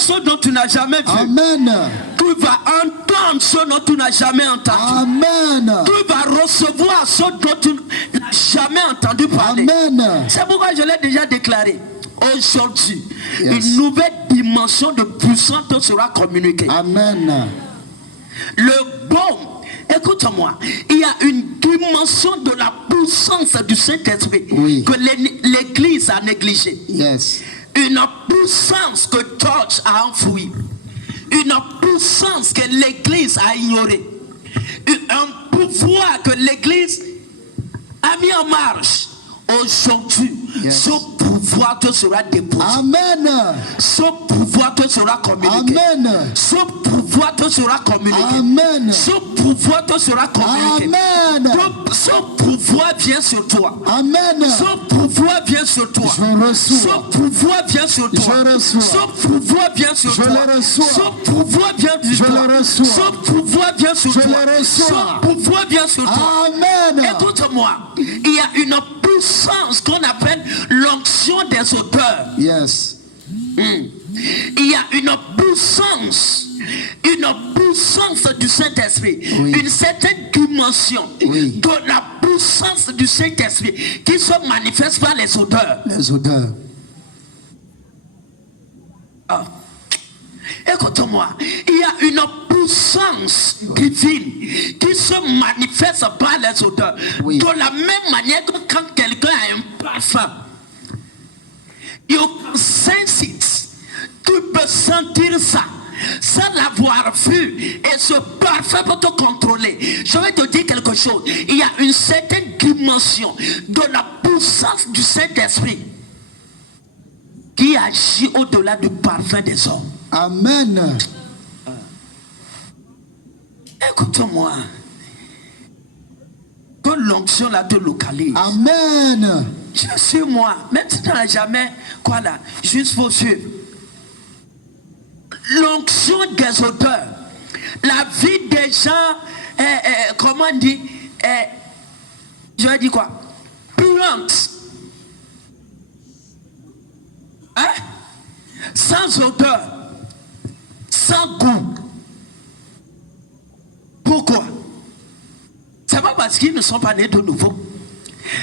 ce dont tu n'as jamais vu. Amen. Tu vas entendre ce dont tu n'as jamais entendu. Amen. Tu vas recevoir ce dont tu n'as jamais entendu parler. Amen. C'est pourquoi je l'ai déjà déclaré. Aujourd'hui, Yes. une nouvelle dimension de puissance te sera communiquée. Amen. Le bon, écoute-moi, il y a une dimension de la puissance du Saint-Esprit Oui. que l'Église a négligée. Yes. Une puissance que George a enfouie. Une puissance que l'Église a ignorée. Un pouvoir que l'Église a mis en marche. Aujourd'hui, Yes. ce pouvoir te sera déposé. Amen. Ce pouvoir te sera communiqué. Amen. Ce pouvoir te sera communiqué. Amen. Ce pouvoir te sera communiqué. Amen. Ce pouvoir vient sur toi. Amen. Ce pouvoir vient sur toi. Je reçois. Ce pouvoir vient sur toi. Je reçois. Ce pouvoir vient sur Je toi. le reçois. Ce pouvoir vient sur Je toi. le reçois. Ce pouvoir vient sur Je toi. le reçois. Ce pouvoir vient sur toi. Amen. Écoute-moi, il y a une puissance qu'on appelle l'onction des auteurs. Yes. Il y a une puissance du Saint-Esprit, Oui. une certaine dimension Oui. de la puissance du Saint-Esprit qui se manifeste par les odeurs. Les odeurs. Ah. Écoute-moi, il y a une puissance divine qui se manifeste par les odeurs. Oui. De la même manière que quand quelqu'un a un parfum, you can sense it. Tu peux sentir ça sans l'avoir vu, et ce parfum peut te contrôler. Je vais te dire quelque chose. Il y a une certaine dimension de la puissance du Saint-Esprit qui agit au-delà du parfum des hommes. Amen. Écoute-moi. Que l'onction là te localise. Amen. Je suis moi. Même si tu n'as jamais quoi là, juste faut suivre. L'onction des odeurs. La vie des gens, comment on dit, je vais dire quoi? Puante. Hein? Sans odeur. Sans goût. Pourquoi? C'est pas parce qu'ils ne sont pas nés de nouveau.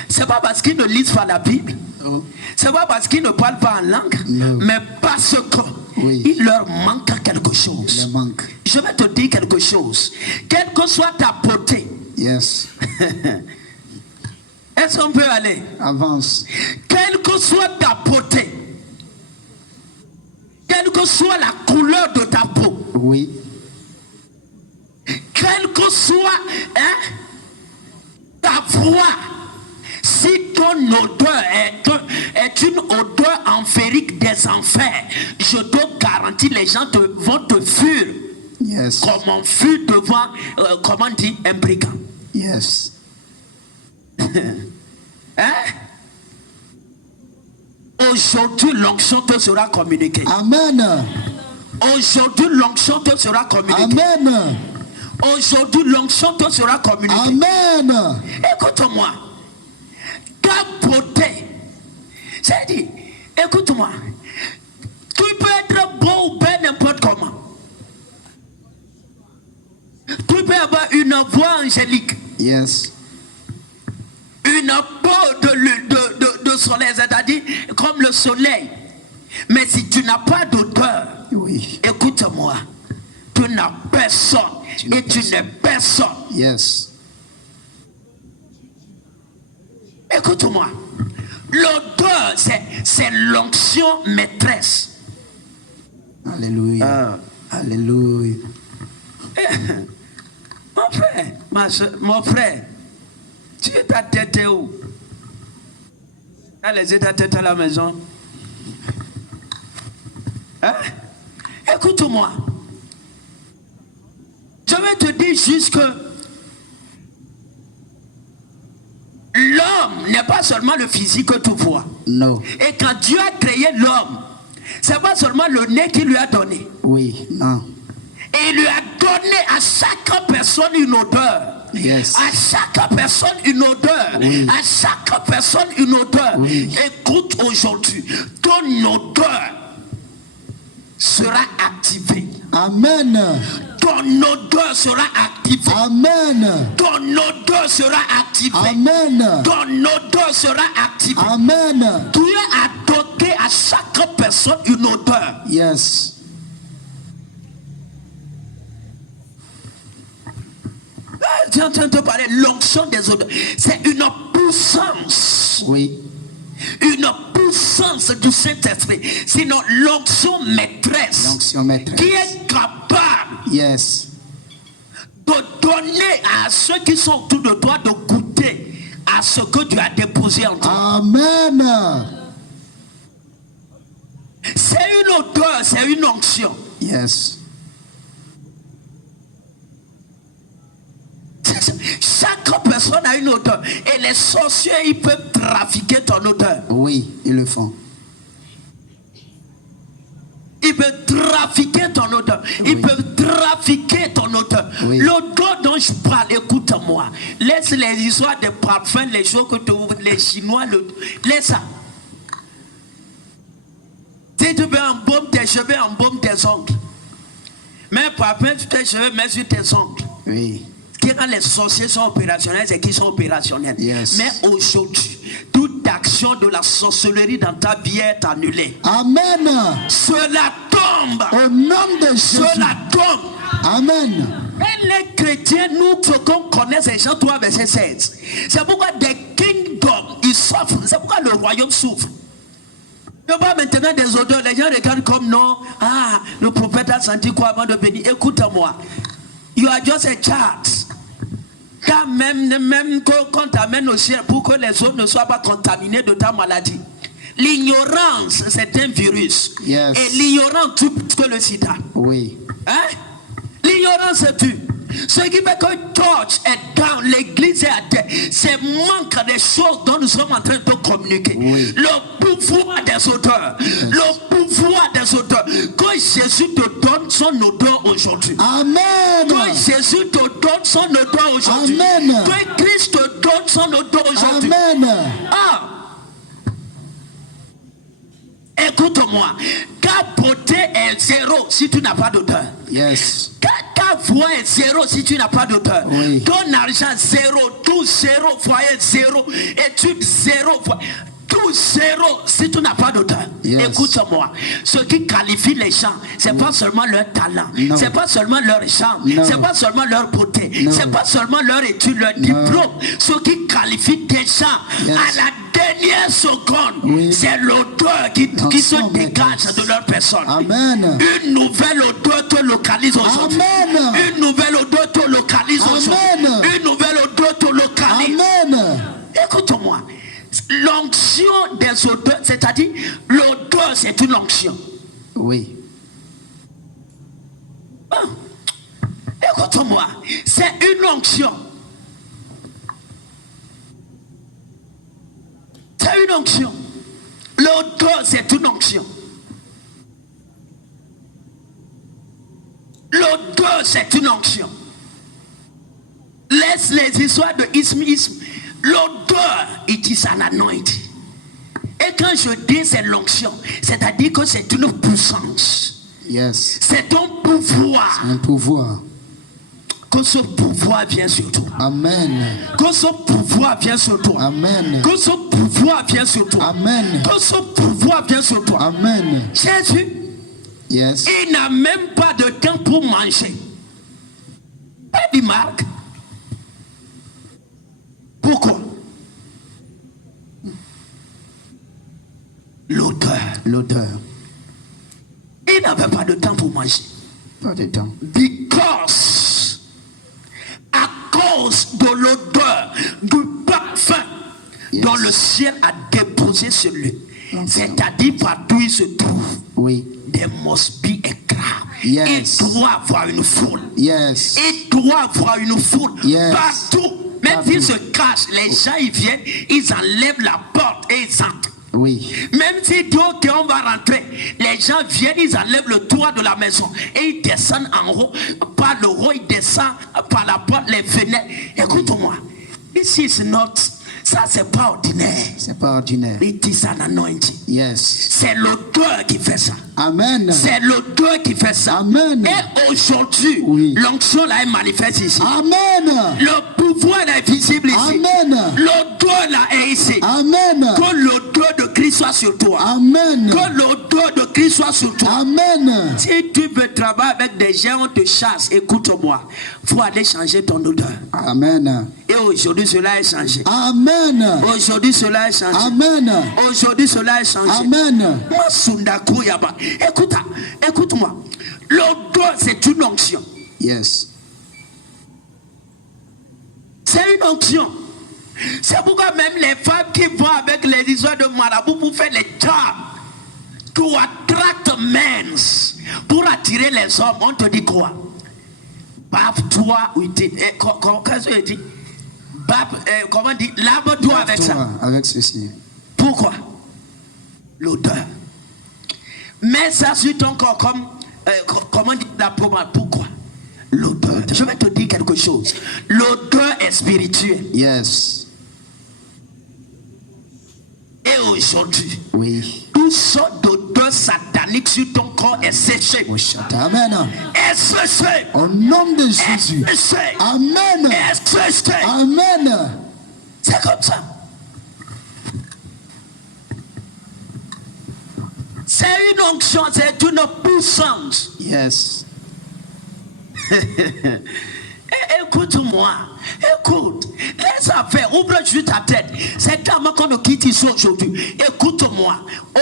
C'est pas parce qu'ils ne lisent pas la Bible. Oh. C'est pas parce qu'ils ne parlent pas en langue. Non. Mais parce que Oui. il leur manque quelque chose. Il manque. Je vais te dire quelque chose. Quelle que soit ta beauté. Yes. Est-ce qu'on peut aller? Avance. Quelle que soit ta beauté. Quelle que soit la couleur de ta peau. Oui. Quelle que soit ta voix, si ton odeur est une odeur enférique des enfers, je te garantis, les gens vont te fuir. Yes. Comme on fuit devant, comment on dit, un brigand. Yes. Hein? Aujourd'hui, l'onction te sera communiquée. Amen. Aujourd'hui, l'onction te sera communiquée. Amen. Aujourd'hui, l'onction te sera communiquée. Amen. Écoute-moi. Ta beauté. C'est-à-dire, écoute-moi. Tu peux être beau ou belle n'importe comment. Tu peux avoir une voix angélique. Yes. Une peau de soleil, c'est-à-dire comme le soleil. Mais si tu n'as pas d'odeur, Oui. écoute-moi. Tu n'as personne. Et tu n'es personne. Yes. Écoute-moi. L'odeur, c'est l'onction maîtresse. Alléluia. Alléluia. Mon frère, ma soeur, mon frère, tu es ta tête où? Allez, ta tête à la maison. Hein? Écoute-moi. Je vais te dire juste que l'homme n'est pas seulement le physique que tu vois. Non. Et quand Dieu a créé l'homme, c'est pas seulement le nez qu'il lui a donné. Oui. Non. Et il lui a donné à chaque personne une odeur. Yes. À chaque personne une odeur. Oui. À chaque personne une odeur. Oui. Écoute aujourd'hui, ton odeur sera activé. Amen. Ton odeur sera activée. Amen. Ton odeur sera activée. Amen. Ton odeur sera activée. Amen. Dieu a doté à chaque personne une odeur. Yes. Tu es en train de parler l'onction des odeurs. C'est une puissance. Oui. Une puissance du Saint-Esprit. Sinon l'onction maîtresse. L'onction maîtresse. Qui est capable. Yes. De donner à ceux qui sont autour de toi de goûter à ce que tu as déposé en toi. Amen. C'est une odeur, c'est une onction. Yes. Chaque personne a une odeur. Et les sorciers, ils peuvent trafiquer ton odeur. Oui, ils le font. Ils peuvent trafiquer ton odeur. Ils Oui. peuvent trafiquer ton odeur. Oui. L'odeur dont je parle, écoute-moi. Laisse les histoires de parfums, les choses que les Chinois, laisse ça. Si tu veux embaumer tes cheveux, embaume tes ongles. Mais parfum sur tes cheveux, mets sur tes ongles. Oui. Quand les sorciers sont opérationnels, c'est qu'ils sont opérationnels. Yes. Mais aujourd'hui, toute action de la sorcellerie dans ta vie est annulée. Amen. Cela tombe. Au nom de Jésus. Cela tombe. Amen. Et les chrétiens, nous, ce qu'on connaît, c'est Jean 3, verset 16. C'est pourquoi des kingdoms, ils souffrent. C'est pourquoi le royaume souffre. Il n'y a pas maintenant des odeurs. Les gens regardent comme non. Ah, le prophète a senti quoi avant de venir? Écoute-moi. You are just a child. Quand même qu'on t'amène au ciel pour que les autres ne soient pas contaminés de ta maladie. L'ignorance, c'est un virus. Yes. Et l'ignorance tue plus que le sida. Oui. Hein? L'ignorance tue. Ce qui fait que George est dans l'église et à terre, c'est manque des choses dont nous sommes en train de communiquer. Oui. Le pouvoir des odeurs. Yes. Le pouvoir des odeurs. Que Jésus te donne son odeur aujourd'hui. Amen. Que Jésus te donne son odeur aujourd'hui. Amen. Que Christ te donne son odeur aujourd'hui. Amen. Ah! Écoute-moi. Ta beauté est zéro si tu n'as pas d'odeur. Yes. Ta voix est zéro si tu n'as pas d'odeur. Oui. Ton argent zéro, tout zéro, foyer zéro, études zéro, tout zéro si tu n'as pas d'odeur. Yes. Écoute-moi. Ce qui qualifie les gens, c'est pas seulement leur talent, Non. c'est pas seulement leur chant, Non. c'est pas seulement leur beauté, Non. c'est pas seulement leur étude, leur diplôme. Ce qui qualifie des gens Yes. à la dernière seconde, Oui. c'est l'odeur qui se L'onction dégage maîtresse. de leur personne. Amen. Une nouvelle odeur te localise aujourd'hui. Amen. Une nouvelle odeur te localise aujourd'hui. Amen. Une nouvelle odeur te localise. Amen. Écoute-moi. L'onction des odeurs, c'est-à-dire l'odeur, c'est une onction. Oui. Ah. Écoute-moi. C'est une onction. C'est une onction. L'odeur, c'est une onction. L'odeur, c'est une onction. Laisse les histoires de isme. L'odeur, it is an anointing. Et quand je dis c'est l'onction, c'est-à-dire que c'est une puissance. Yes. C'est un pouvoir. Un pouvoir. Que ce pouvoir vient sur toi. Amen. Que ce pouvoir vient sur toi. Amen. Que ce pouvoir vient sur toi. Amen. Que ce pouvoir vient sur toi. Amen. Jésus, Yes. il n'a même pas de temps pour manger. Pas dit Marc. Pourquoi? L'odeur. L'odeur. Il n'avait pas de temps pour manger. Pas de temps. Because, à cause de l'odeur, du parfum Yes. dont le ciel a déposé sur lui, c'est-à-dire partout il se trouve, Oui. there must be a crowd. Yes. Il doit avoir une foule. Yes. Il doit avoir une foule Yes. partout. Même Partout. s'ils se cachent, les gens ils viennent, ils enlèvent la porte et ils entrent. Oui. Même si Dieu dit on va rentrer, les gens viennent, ils enlèvent le toit de la maison et ils descendent en haut. Par le haut, ils descendent par la porte, les fenêtres. Écoute-moi, ici Ça, c'est pas ordinaire. C'est pas ordinaire. It is an anointing. Yes. C'est l'odeur qui fait ça. Amen. C'est l'odeur qui fait ça. Amen. Et aujourd'hui, Oui. l'onction là est manifeste ici. Amen. Le pouvoir là est visible ici. Amen. L'odeur là est ici. Amen. Que l'odeur de Christ soit sur toi. Amen. Que l'odeur de Christ soit sur toi. Amen. Si tu veux travailler avec des gens, on te chasse, écoute-moi. Il faut aller changer ton odeur. Amen. Et aujourd'hui, cela est changé. Amen. Aujourd'hui, cela est changé. Amen. Aujourd'hui, cela est changé. Amen. Écoute-moi. L'odeur, c'est une onction. Yes. C'est une onction. C'est pourquoi même les femmes qui vont avec les histoires de marabout pour faire les charmes, to attract men, pour attirer les hommes, on te dit quoi? Bave-toi, qu'est-ce que tu dis? Comment dire? Lave-toi avec ça. Avec ceci. Pourquoi? L'odeur. Mets ça sur ton corps comme, comment dire la pommade. Pourquoi? L'odeur. Je vais te dire quelque chose. L'odeur est spirituelle. Yes. Et aujourd'hui, Oui. toute sorte d'odeur satanique sur ton corps est séchée. Amen. Est séchée. Au nom de Jésus. Est séchée. Amen. Est séchée. Amen. C'est comme ça. C'est une onction, c'est une puissance. Yes. Écoute-moi, écoute, laisse faire, ouvre juste ta tête. C'est tellement qu'on nous quitte ici aujourd'hui. Écoute-moi,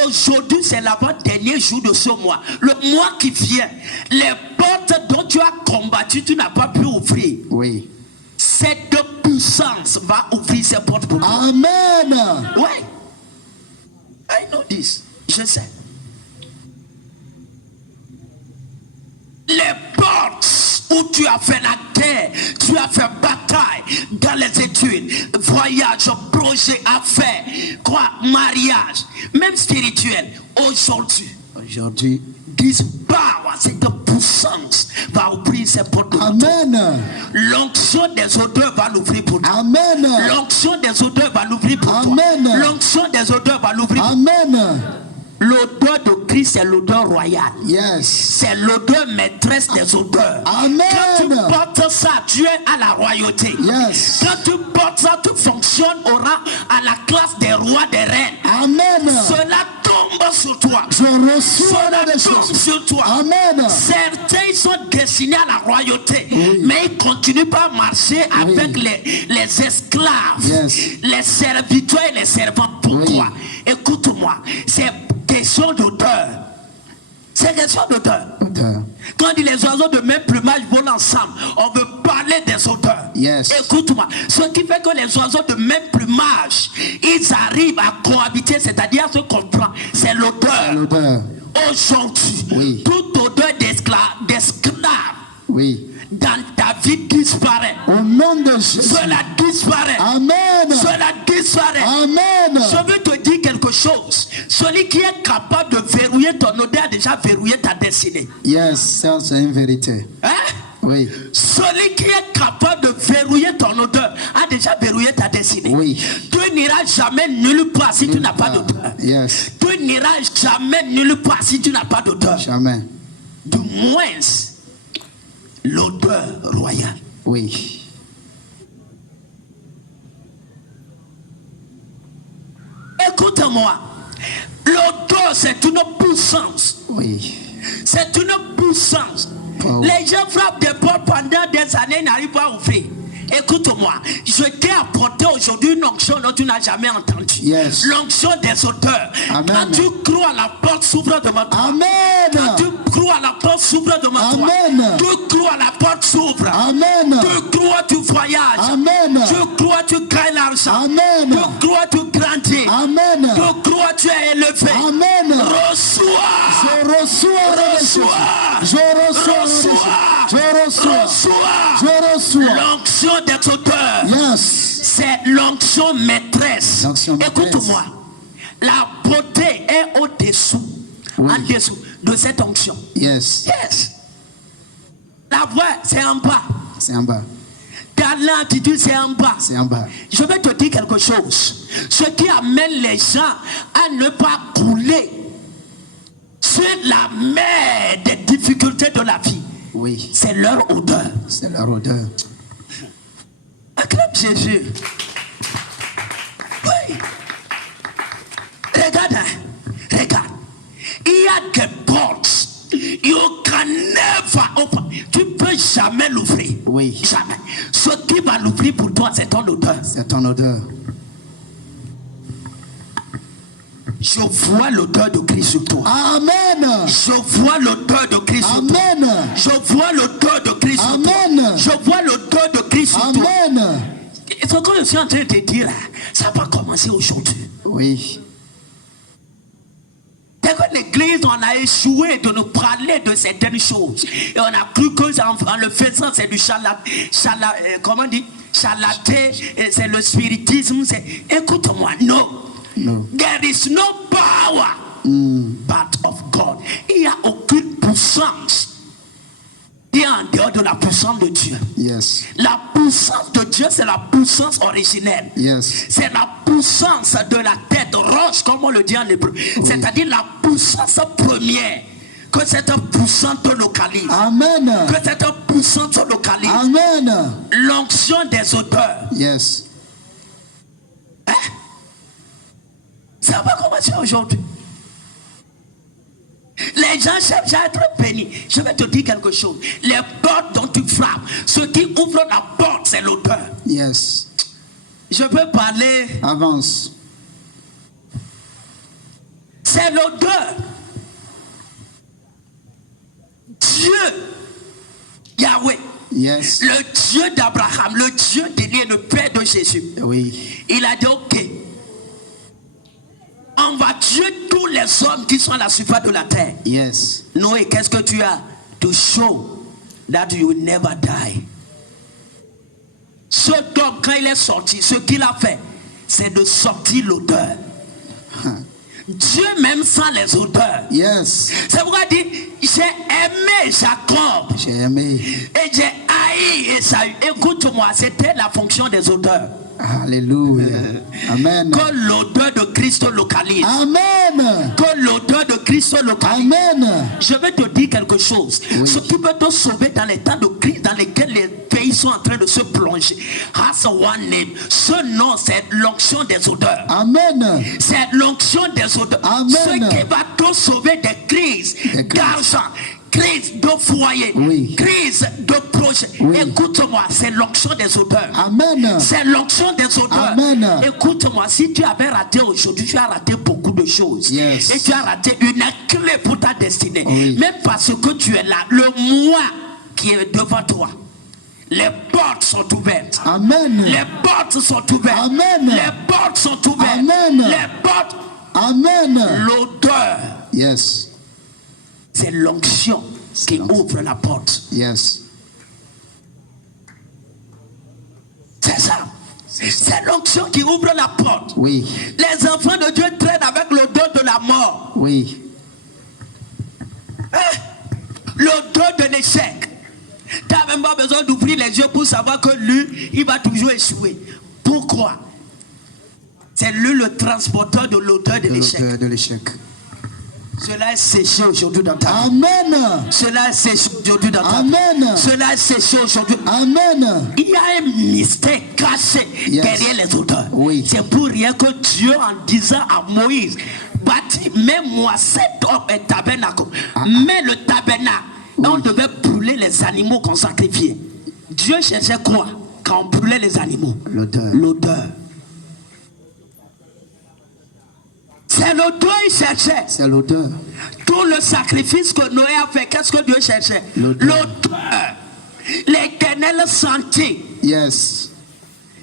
aujourd'hui c'est l'avant-dernier jour de ce mois. Le mois qui vient, les portes dont tu as combattu, tu n'as pas pu ouvrir. Oui. Cette puissance va ouvrir ces portes pour toi. Amen. Oui. I know this. Je sais. Les portes où tu as fait la guerre, tu as fait bataille dans les études, voyage, projet, affaires, quoi, mariage, même spirituel. Aujourd'hui, this power, cette puissance va ouvrir ces portes. Amen. L'onction des odeurs va l'ouvrir pour toi. Amen. L'onction des odeurs va l'ouvrir pour toi. Amen. L'onction des odeurs va l'ouvrir. Amen. L'odeur de Christ, c'est l'odeur royale. Yes. C'est l'odeur maîtresse des odeurs. Amen. Quand tu portes ça, tu es à la royauté. Yes. Quand tu portes ça, tu fonctionnes au rang à la classe des rois, des reines. Amen. Cela tombe sur toi. Je reçois Cela des tombe choses. sur toi. Amen. Certains sont destinés à la royauté, Oui. mais ils continuent pas à marcher avec les esclaves, Yes. les serviteurs et les servantes. Pourquoi? Oui. Écoute-moi, c'est question d'odeur. C'est question d'odeur. Odeur. Quand on dit les oiseaux de même plumage volent ensemble, on veut parler des odeurs. Yes. Écoute-moi, ce qui fait que les oiseaux de même plumage, ils arrivent à cohabiter, c'est-à-dire à se comprendre, c'est l'odeur. L'odeur. Aujourd'hui, Oui. toute odeur d'esclave Oui. dans ta vie disparaît. Au nom de Jésus. Cela disparaît. Amen. Cela disparaît. Amen. Je veux te dire quelque chose. Celui qui est capable de verrouiller ton odeur a déjà verrouillé ta destinée. Yes, ça c'est une vérité. Hein? Oui. Celui qui est capable de verrouiller ton odeur a déjà verrouillé ta destinée. Oui. Tu n'iras jamais nulle part si tu n'as pas d'odeur. Yes. Tu n'iras jamais nulle part si tu n'as pas d'odeur. Jamais. Du moins, l'odeur royale. Oui. Écoute-moi. L'odeur, c'est une puissance. Oui. C'est une puissance. Oh. Les gens frappent des portes pendant des années, n'arrivent pas à ouvrir. Écoute-moi, je t'ai apporté aujourd'hui une onction dont tu n'as jamais entendu. Yes. L'onction des odeurs. Amen. Quand tu crois, la porte s'ouvre devant toi. Amen. Quand tu crois, la porte s'ouvre devant toi. Amen. Tu crois, la porte s'ouvre. Amen. Tu crois, tu voyages. Amen. Tu crois, tu gagnes l'argent. Amen. Tu crois, tu grandis. Amen. Tu crois, tu es élevé. Amen. Reçois. Je reçois. Reçois. Je reçois. Reçois. Je reçois. Reçois. Je reçois. L'onction des odeurs. Yes. C'est l'onction maîtresse. L'onction maîtresse. Écoute-moi. La beauté est au-dessous. Oui. En dessous de cette onction. Yes. Yes. La voix, c'est en bas. C'est en bas. Dans l'altitude, c'est en bas. C'est en bas. Je vais te dire quelque chose. Ce qui amène les gens à ne pas couler sur la mer des difficultés de la vie, Oui. c'est leur odeur. C'est leur odeur. Acclame Jésus. Oui. Regarde, hein. Regarde. Il y a des portes. You can never open. Tu ne peux jamais l'ouvrir. Oui. Jamais. Ce qui va l'ouvrir pour toi, c'est ton odeur. C'est ton odeur. Je vois l'odeur de Christ sur toi. Amen. Je vois l'odeur de Christ sur toi. Amen. Je vois l'odeur de Christ sur toi. Amen. Je vois l'odeur de Christ sur toi. Amen. Et ce que je suis en train de te dire, là, ça va commencer aujourd'hui. Oui. Dès que l'église, on a échoué de nous parler de certaines choses. Et on a cru que en le faisant, c'est du comment on dit? Charlaté, c'est le spiritisme. Écoute-moi, non. No. There is no power but of God. Il n'y a aucune puissance qui est en dehors de la puissance de Dieu. Yes. La puissance de Dieu, c'est la puissance originelle. Yes. C'est la puissance de la tête roche, comme on le dit en hébreu. Oui. C'est-à-dire la puissance première. Que cette puissance te localise. Amen. Que cette puissance te localise. Amen. L'onction des odeurs. Yes. Hein? Ça va commencer aujourd'hui. Les gens cherchent à être bénis. Je vais te dire quelque chose. Les portes dont tu frappes, ce qui ouvre la porte, c'est l'odeur. Yes. Je peux parler. Avance. C'est l'odeur. Dieu, Yahweh, Yes. le Dieu d'Abraham, le Dieu d'Élie, le Père de Jésus. Oui. Il a dit, ok, on va tuer tous les hommes qui sont à la surface de la terre. Yes. Noé, qu'est-ce que tu as? To show that you will never die. Ce homme, quand il est sorti, ce qu'il a fait, c'est de sortir l'odeur. Dieu même sent les odeurs. Yes. C'est pourquoi il dit, j'ai aimé Jacob. J'ai aimé. Et j'ai haï Esaü. Écoute-moi, c'était la fonction des odeurs. Alléluia. Amen. Que l'odeur de Christ localise. Amen. Que l'odeur de Christ localise. Amen. Je vais te dire quelque chose. Oui. Ce qui peut te sauver dans les temps de crise dans lesquels les pays sont en train de se plonger. Has one name. Ce nom, c'est l'onction des odeurs. Amen. C'est l'onction des odeurs. Amen. Ce qui va te sauver des crises d'argent, crise de foyer, Oui. crise de projet. Oui. Écoute-moi, c'est l'onction des odeurs. Amen. C'est l'onction des odeurs. Amen. Écoute-moi, si tu avais raté aujourd'hui, tu as raté beaucoup de choses. Yes. Et tu as raté une clé pour ta destinée. Oui. Même parce que tu es là, le moi qui est devant toi. Les portes sont ouvertes. Amen. Les portes sont ouvertes. Amen. Les portes sont ouvertes. Amen. Les portes. Amen. L'odeur, Yes. c'est l'onction qui ouvre la porte. Yes. C'est ça. C'est l'onction qui ouvre la porte. Oui. Les enfants de Dieu traînent avec l'odeur de la mort. Oui. Hein? L'odeur de l'échec. Tu n'as même pas besoin d'ouvrir les yeux pour savoir que lui, il va toujours échouer. Pourquoi? C'est lui le transporteur de l'odeur de l'échec. L'odeur de l'échec. Cela est séché aujourd'hui dans ta vie. Amen. Cela est séché aujourd'hui dans ta vie. Amen. Cela est séché aujourd'hui. Amen. Il y a un mystère caché derrière les odeurs. Oui. C'est pour rien que Dieu, en disant à Moïse, bâtis, mets-moi cet homme et tabernacle. Mets le tabernacle. Oui. On devait brûler les animaux qu'on sacrifiait. Dieu cherchait quoi quand on brûlait les animaux? L'odeur. L'odeur. C'est l'odeur qu'il cherchait. C'est l'odeur. Tout le sacrifice que Noé a fait, qu'est-ce que Dieu cherchait? L'odeur. L'odeur. L'Éternel sentit. Yes.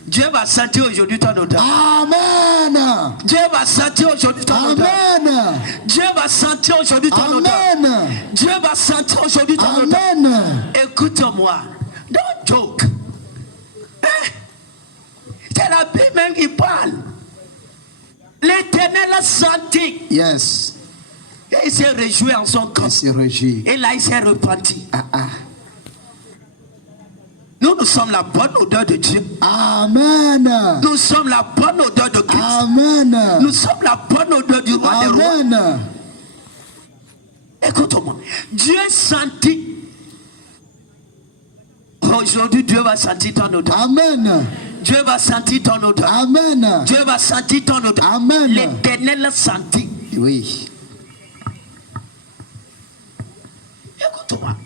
Dieu va sentir aujourd'hui ton odeur. Amen. Dieu va sentir aujourd'hui ton odeur. Amen. Dieu va sentir aujourd'hui ton odeur. Amen. Dieu va sentir aujourd'hui ton odeur. Amen. Écoute-moi. Don't joke. Hein? C'est la Bible même qui parle. L'Éternel a senti. Yes. Et il s'est réjoui en son corps. Il s'est réjoui. Et là, il s'est repenti. Ah ah. Nous sommes la bonne odeur de Dieu. Amen. Nous sommes la bonne odeur de Christ. Amen. Nous sommes la bonne odeur du roi des rois. Amen. Écoute-moi. Dieu sentit. Aujourd'hui, Dieu va sentir ton odeur. Amen. Dieu va sentir ton odeur. Amen. Dieu va sentir ton odeur. Amen. L'Éternel l'a senti. Oui. Écoute-moi.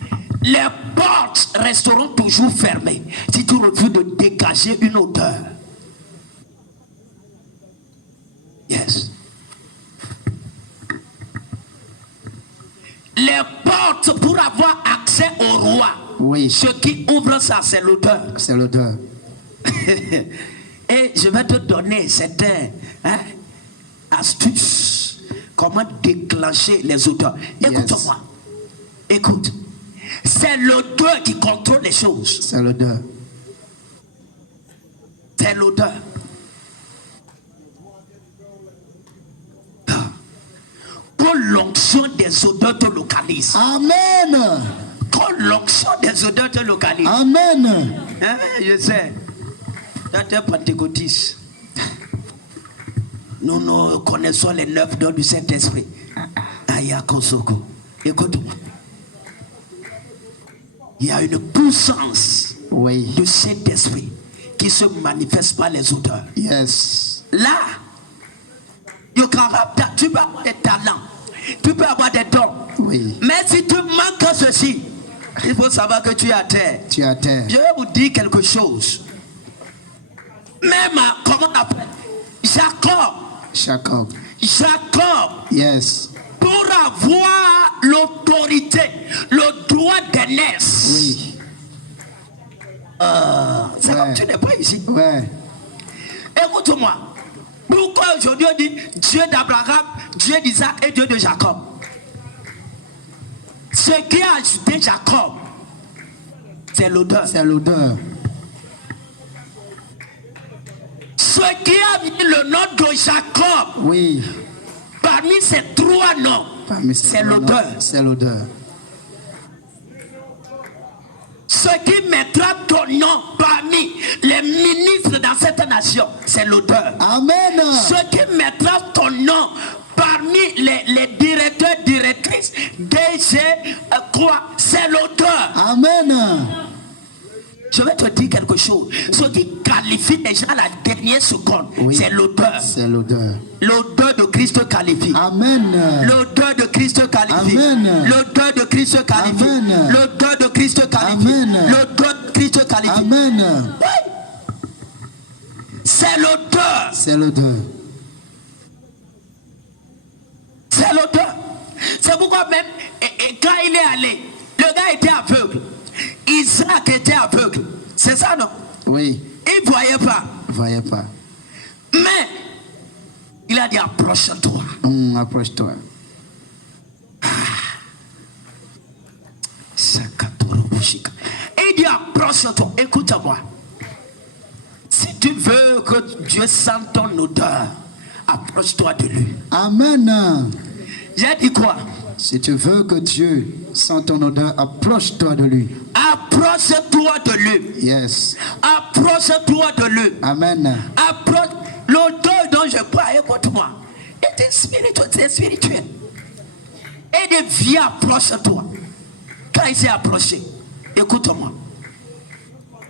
Les portes resteront toujours fermées si tu refuses de dégager une odeur. Yes. Les portes pour avoir accès au roi. Oui. Ce qui ouvre ça, c'est l'odeur. C'est l'odeur. Et je vais te donner certaines astuces. Comment déclencher les odeurs. Écoute-moi. Écoute. C'est l'odeur qui contrôle les choses. C'est l'odeur. C'est l'odeur. Quand l'onction des odeurs te localise. Amen. Quand l'onction des odeurs te localise. Amen. Hein, je sais. Dans tes pentecôtistes, nous connaissons les 9 dons du Saint-Esprit. Ayakosoko. Écoute-moi. Il y a une puissance de Saint-Esprit qui se manifeste par les odeurs. Yes. Là, tu peux avoir des talents, tu peux avoir des dons. Oui. Mais si tu manques ceci, il faut savoir que tu es à terre. Tu es à terre. Je vais vous dire quelque chose. Même, comment on appelle Jacob. Yes. Pour avoir l'autorité, le droit d'aînesse. Oui. C'est comme tu n'es pas ici. Ouais. Écoute-moi. Pourquoi aujourd'hui on dit Dieu d'Abraham, Dieu d'Isaac et Dieu de Jacob? Ce qui a ajouté Jacob, c'est l'odeur. C'est l'odeur. Ce qui a mis le nom de Jacob, oui, parmi ces trois noms, c'est l'odeur. C'est l'odeur. Ce qui mettra ton nom parmi les ministres dans cette nation, c'est l'odeur. Amen. Ce qui mettra ton nom parmi les directeurs, directrices, DG, quoi, c'est l'odeur. Amen. Je vais te dire quelque chose. Ce qui qualifie les gens à la dernière seconde, c'est l'odeur. C'est l'odeur. L'odeur de Christ qualifie. Amen. L'odeur de Christ qualifie. Amen. L'odeur de Christ qualifie. Amen. L'odeur de Christ qualifie. Amen. L'odeur de Christ qualifie. Amen. Oui. C'est l'odeur. C'est l'odeur. C'est l'odeur. C'est pourquoi même, et quand il est allé, le gars était aveugle. Isaac était aveugle. C'est ça, non? Oui. Il ne voyait pas. Il ne voyait pas. Mais, il a dit approche-toi. Approche-toi. Et il dit approche-toi. Écoute-moi. Si tu veux que Dieu sente ton odeur, approche-toi de lui. Amen. J'ai dit quoi? Si tu veux que Dieu sente ton odeur, approche-toi de lui. Approche-toi de lui. Yes. Approche-toi de lui. Amen. Approche. L'odeur dont je parle, écoute-moi, est spirituel. C'est spirituel. Et de viens, approche-toi. Quand il s'est approché, écoute-moi.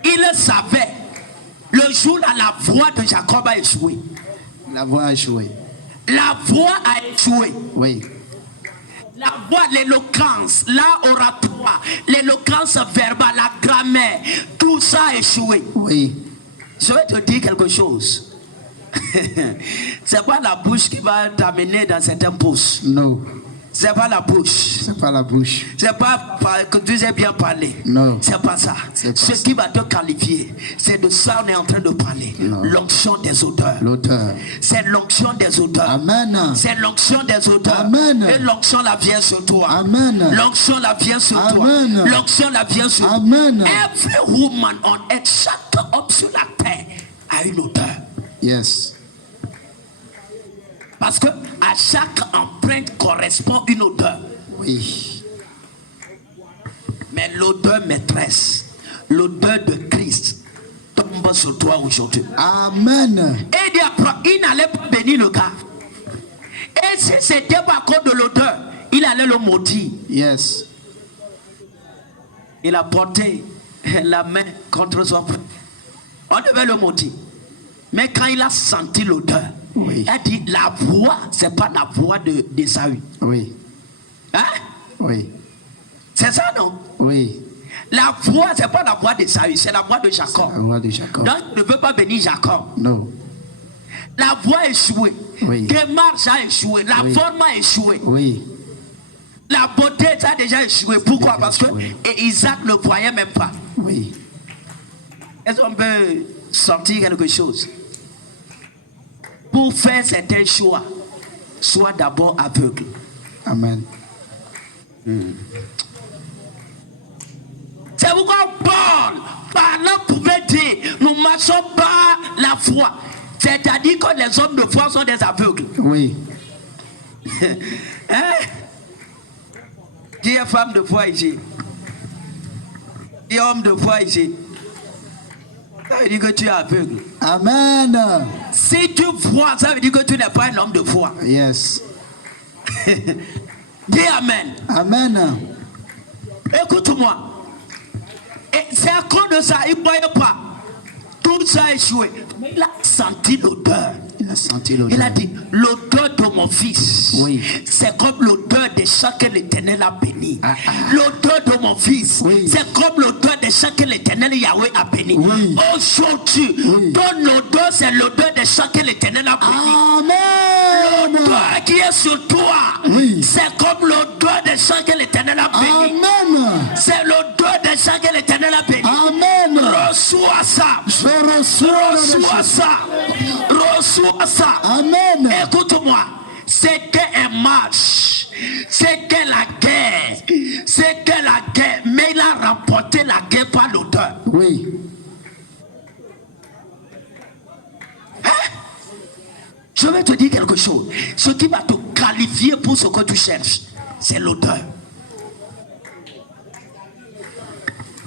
Il savait, le jour là, la voix de Jacob a échoué. La voix a échoué. La voix a échoué. Oui. La voix, l'éloquence, l'oratoire, l'éloquence verbale, la grammaire, tout ça a échoué. Oui. Je vais te dire quelque chose. C'est pas la bouche qui va t'amener dans certains postes. Non. C'est pas la bouche. C'est pas la bouche. C'est pas que tu sais bien parler. Non. C'est pas ça. Ce qui va te qualifier, c'est de ça on est en train de parler. L'onction des odeurs. L'odeur. C'est l'onction des odeurs. Amen. C'est l'onction des odeurs. Amen. Et l'onction la vient sur toi. Amen. L'onction la vient sur Amen. toi. L'onction la vient sur toi. Amen. Every woman on earth, chaque homme sur la terre a une odeur. Yes. Parce que à chaque empreinte correspond une odeur. Oui. Mais l'odeur maîtresse, l'odeur de Christ, tombe sur toi aujourd'hui. Amen. Et il n'allait pas bénir le gars. Et si c'était pas à cause de l'odeur, il allait le maudire. Yes. Il a porté la main contre son frère. On devait le maudire. Mais quand il a senti l'odeur, oui, il a dit la voix, c'est pas la voix d'Ésaü. Oui. Hein? Oui. C'est ça, non? Oui. La voix, c'est pas la voix d'Ésaü, c'est la voix de Jacob. La voix de Jacob. Donc, il ne peut pas bénir Jacob. Non. La voix a échoué. Oui. Démarche a échoué. La oui, forme a échoué. Oui. La beauté ça a déjà échoué. Pourquoi? Déjà Parce que échoué. Isaac ne voyait même pas. Oui. Est-ce qu'on peut sortir quelque chose? Pour faire certains choix, sois d'abord aveugle. Amen. C'est pourquoi Paul, parlant, pouvait dire, nous ne marchons pas la foi. C'est-à-dire que les hommes de foi sont des aveugles. Oui. Hein? Qui est femme de foi ici? Qui est homme de foi ici? Ça veut dire que tu es aveugle. Amen. Si tu vois, ça veut dire que tu n'es pas un homme de foi. Yes. Dis Amen. Amen. Écoute-moi. Et c'est à cause de ça, il ne voyait pas. Tout ça a échoué. Mais il a senti l'odeur. Il a senti l'odeur. Il a dit, l'odeur de mon fils, oui, c'est comme l'odeur de chaque l'Éternel a béni. L'odeur de mon fils, oui, c'est comme l'odeur de chaque l'Éternel Yahweh a béni. Oui. Aujourd'hui, oui, ton odeur, c'est l'odeur de chaque l'Éternel a béni. Amen. L'odeur qui est sur toi, oui, c'est comme l'odeur de chaque l'Éternel a béni. Amen. C'est l'odeur de chaque l'Éternel a béni. Amen. Reçois ça. Je reçois ça. Reçois ça. Amen. Écoute-moi. C'était un match. C'était la guerre. C'était la guerre. Mais il a remporté la guerre par l'odeur. Oui. Hein? Je vais te dire quelque chose. Ce qui va te qualifier pour ce que tu cherches, c'est l'odeur.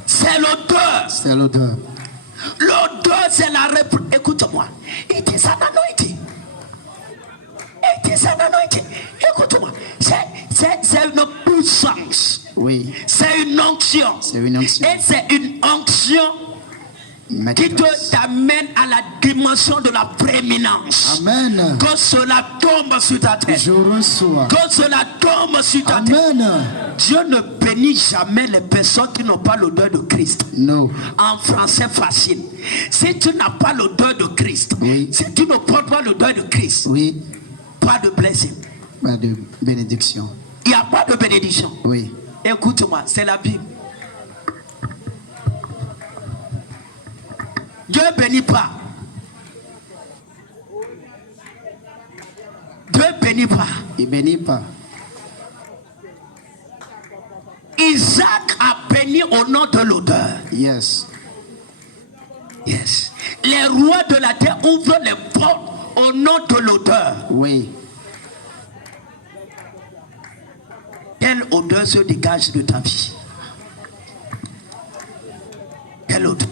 C'est l'odeur. C'est l'odeur. L'odeur, c'est la réponse. Écoute-moi. It is an anointing. It is an anointing. Écoute-moi. C'est une puissance. Oui. C'est une onction. C'est une onction. Et c'est une onction qui t'amène à la dimension de la prééminence. Amen. Que cela tombe sur ta tête. Je reçois. Que cela tombe sur ta tête. Amen. Dieu ne bénit jamais les personnes qui n'ont pas l'odeur de Christ. Non. En français facile. Si tu n'as pas l'odeur de Christ, oui, si tu ne portes pas l'odeur de Christ, oui, pas de blessing. Pas de bénédiction. Il n'y a pas de bénédiction. Oui. Écoute-moi, c'est la Bible. Dieu ne bénit pas. Dieu ne bénit pas. Il ne bénit pas. Isaac a béni au nom de l'odeur. Yes. Yes. Les rois de la terre ouvrent les portes au nom de l'odeur. Oui. Quelle odeur se dégage de ta vie? Quelle odeur?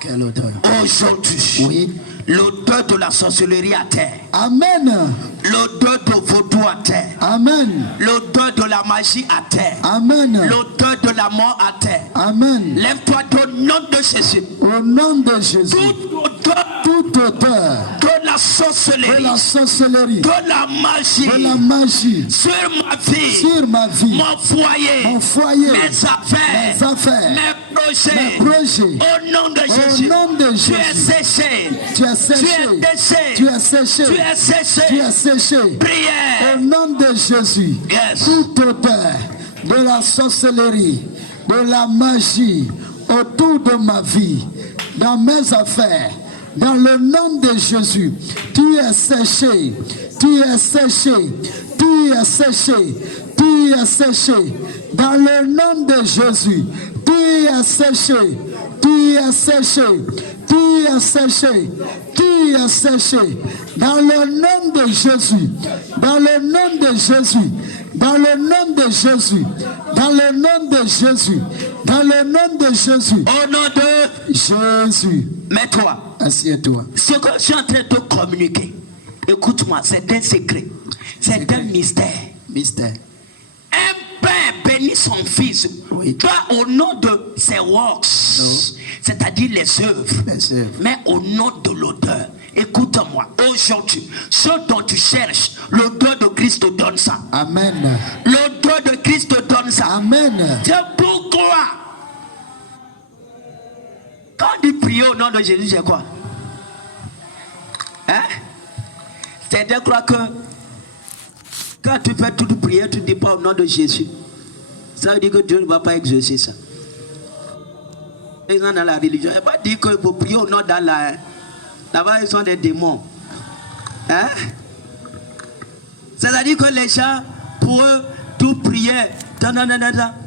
Quelle odeur? Aujourd'hui, oui, l'odeur de la sorcellerie à terre. Amen. L'odeur de vaudou à terre. Amen. L'odeur de la magie à terre. Amen. L'odeur de la mort à terre. Amen. Lève-toi au nom de Jésus. Au nom de Jésus. Toute odeur de la sorcellerie. De la sorcellerie. De la magie. De la magie. Sur ma vie. Sur ma vie. Mon foyer. Mon foyer. Mes affaires. Mes affaires. Mes projets. Mes projets. Au nom de Jésus. Au nom de Jésus. Tu es séché. Tu es séché. Tu es séché. Tu es séché. Tu es séché. Tu es séché. Prière. Au nom de Jésus. Yes. Toute odeur de la sorcellerie, de la magie autour de ma vie, dans mes affaires, dans le nom de Jésus, tu es séché. Tu es séché. Tu es séché. Tu es séché. Dans le nom de Jésus, tu es séché. Tu es séché. Tu es séché. Tu es séché. Dans le nom de Jésus. Dans le nom de Jésus. Dans le nom de Jésus. Dans le nom de Jésus. Dans le nom de Jésus. Au nom de Jésus. Mets-toi. Assieds-toi. Ce que je suis en train de te communiquer, écoute-moi, c'est un secret. C'est un mystère. Mystère. Un père bénit son fils, Oui. pas au nom de ses works, c'est-à-dire les œuvres, mais au nom de l'odeur. Écoute-moi, aujourd'hui, ce dont tu cherches, l'odeur de Christ te donne ça. Amen. L'odeur de Christ te donne ça. Amen. C'est pourquoi, quand tu pries au nom de Jésus, c'est quoi? Hein? C'est de croire que quand tu fais toute prière, tu ne dis pas au nom de Jésus. Ça veut dire que Dieu ne va pas exaucer ça. Les gens dans la religion, il ne pas dire qu'il faut prier au nom d'Allah. Là-bas, ils sont des démons. Hein? C'est-à-dire que les gens, pour eux, tout prier,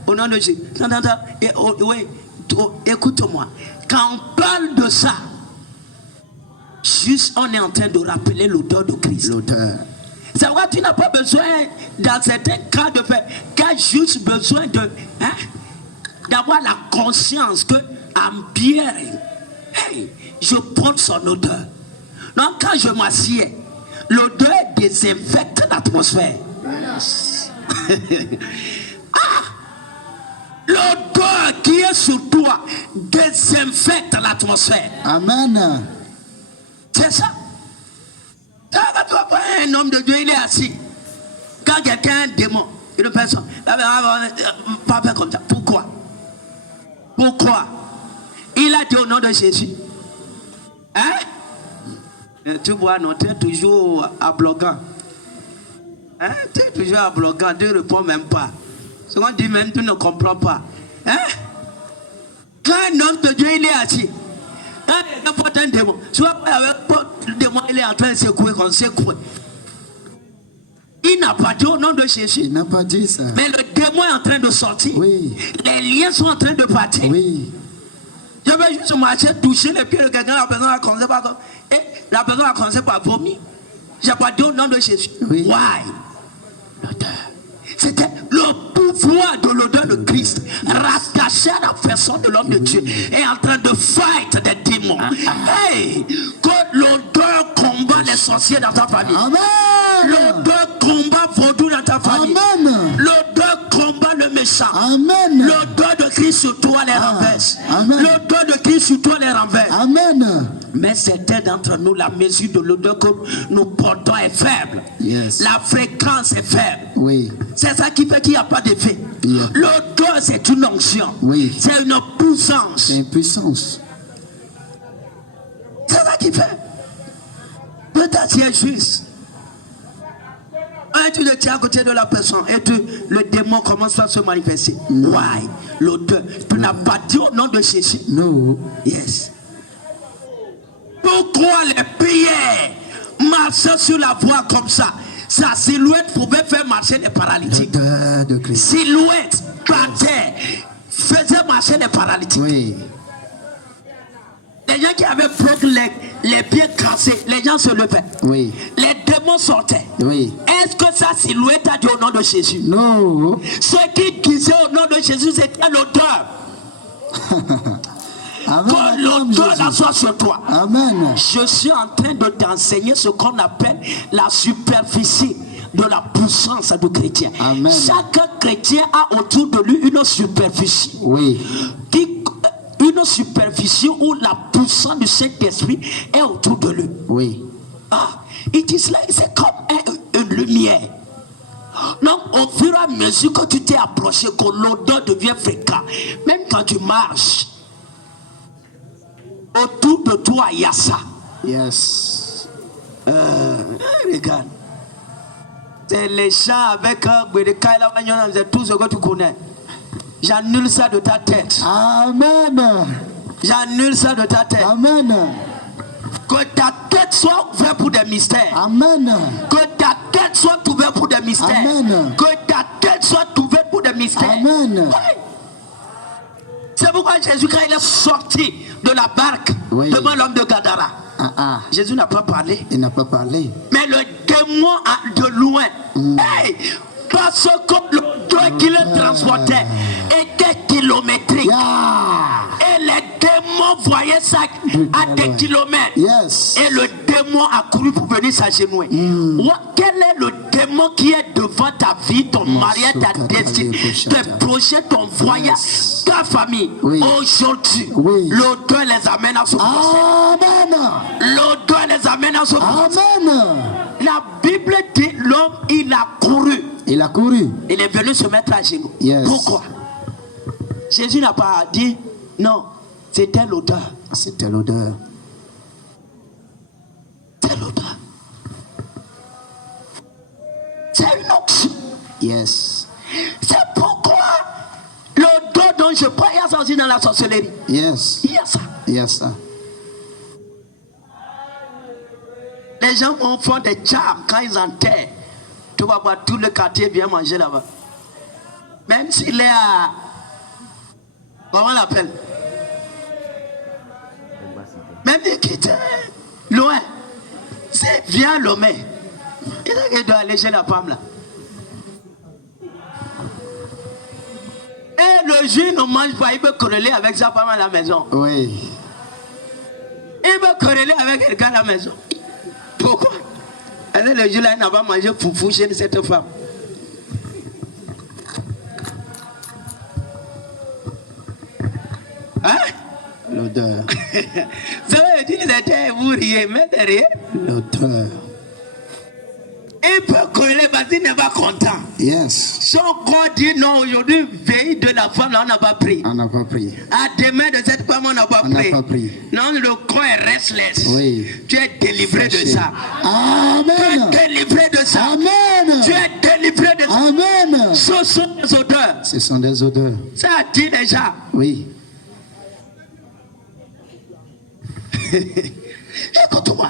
au nom de Jésus. Oui, écoute-moi. Quand on parle de ça, juste on est en train de rappeler l'odeur de Christ. L'odeur. C'est pourquoi tu n'as pas besoin, dans certains cas, de faire. Tu as juste besoin de, d'avoir la conscience que I'm bearing. Hey, je porte son odeur. Donc quand je m'assieds, l'odeur désinfecte l'atmosphère. L'odeur qui est sur toi désinfecte l'atmosphère. Amen. C'est ça. Quand tu vois un homme de Dieu, il est assis. Quand quelqu'un a un démon, une personne, pas faire comme ça. Pourquoi? Pourquoi? Il a dit au nom de Jésus. Hein? Tu vois, non, tu es toujours à bloquant. Hein? Tu es toujours à bloquant, tu ne réponds même pas. Ce qu'on dit même, tu ne comprends pas. Hein? Quand un homme de Dieu, il est assis. Il porte un démon. Tu vois, le démon, il est en train de secouer, qu'on secoue. Il n'a pas dit au nom de Jésus. Il n'a pas dit ça. Mais le démon est en train de sortir. Oui. Les liens sont en train de partir. Oui. Je vais juste marcher, toucher les pieds de quelqu'un, la personne va commencer par... Et la personne va commencer par vomir. Je n'ai pas dit au nom de Jésus. Oui. Why? L'odeur. C'était le pouvoir de l'odeur de Christ, rattaché à la personne de l'homme de Dieu, est en train de fight des démons. Hey, que l'odeur combat les sorciers dans ta famille. Amen. L'odeur combat vaudou dans ta famille. Amen. L'odeur combat le méchant. Amen. L'odeur de Christ sur toi les renverse. Amen. L'odeur de Christ sur toi les renverse. Amen. Mais certains d'entre nous, la mesure de l'odeur que nous portons est faible. Yes. La fréquence est faible. Oui. C'est ça qui fait qu'il n'y a pas d'effet. Yeah. L'odeur, c'est une onction. Oui. C'est une puissance. C'est une puissance. C'est ça qui fait. Peut-être tu es juste. Tu te tiens à côté de la personne et le démon commence à se manifester. No. Why? L'odeur. Tu n'as pas dit au nom de Jésus. Non. Yes. Pourquoi les prières marchaient sur la voie comme ça? Sa silhouette pouvait faire marcher les paralytiques. L'odeur de Christ. Silhouette par terre faisait marcher les paralytiques. Oui. Les gens qui avaient les pieds cassés, les gens se levaient. Oui. Les démons sortaient. Oui. Est-ce que sa silhouette a dit au nom de Jésus? Non. Ce qui disait au nom de Jésus, c'était l'odeur. Que l'odeur la soit sur toi. Amen. Je suis en train de t'enseigner ce qu'on appelle la superficie de la puissance du chrétien. Amen. Chaque chrétien a autour de lui une superficie. Oui. Une superficie où la puissance du Saint-Esprit est autour de lui. Oui. C'est comme une lumière. Donc, au fur et à mesure que tu t'es approché, que l'odeur devient fréquente, même quand tu marches, autour de toi, il y a ça. Yes. Regarde. C'est les chants avec c'est tout ce que tu connais. J'annule ça de ta tête. Amen. J'annule ça de ta tête. Amen. Que ta tête soit ouverte pour des mystères. Amen. Que ta tête soit ouverte pour des mystères. Amen. Que ta tête soit ouverte pour des mystères. Amen. Oui. C'est pourquoi Jésus, quand il est sorti de la barque devant l'homme de Gadara, Jésus n'a pas parlé. Il n'a pas parlé. Mais le démon de loin, hey, Parce que l'odeur qui le transportait était kilométrique. Et les démons voyaient ça à des kilomètres. Et le démon a couru pour venir s'agenouiller. Quel est le démon qui est devant ta vie, ton mariage, ta destinée, tes projets, ton voyage, ta famille? Aujourd'hui, l'odeur les amène à se procès. L'odeur les amène à se procès. La Bible dit l'homme, il a couru. Il a couru. Il est venu se mettre à genoux. Pourquoi? Jésus n'a pas dit non, c'était l'odeur. C'était l'odeur. C'est l'odeur. C'est une onction. C'est pourquoi l'odeur dont je parle, il y a ça aussi dans la sorcellerie. Il y a ça. Il y a ça. Les gens font des charmes quand ils enterrent. Tu vas voir tout le quartier vient manger là-bas. Même s'il est à... Comment on l'appelle? Même qui était loin. C'est viens Lomé. Il doit aller chez la femme là. Et le juif ne mange pas, il peut corréler avec sa femme à la maison. Oui. Il peut corréler avec quelqu'un à la maison. Pourquoi? Alors le juif là, il n'a pas mangé foufou chez cette femme. Hein? L'odeur. Ça veut dire que vous riez, mais derrière. L'odeur. Il peut corréler parce qu'il n'est pas content. Son corps dit non, aujourd'hui, veille de la femme, là, on n'a pas pris. On n'a pas pris. À demain de cette femme, on n'a pas pris. Non, le corps est restless. Tu es délivré de ça. Amen. Tu es délivré de ça. Amen. Tu es délivré de ça. Amen. Ce sont des odeurs. Ce sont des odeurs. Ça dit déjà. Oui. Écoute-moi.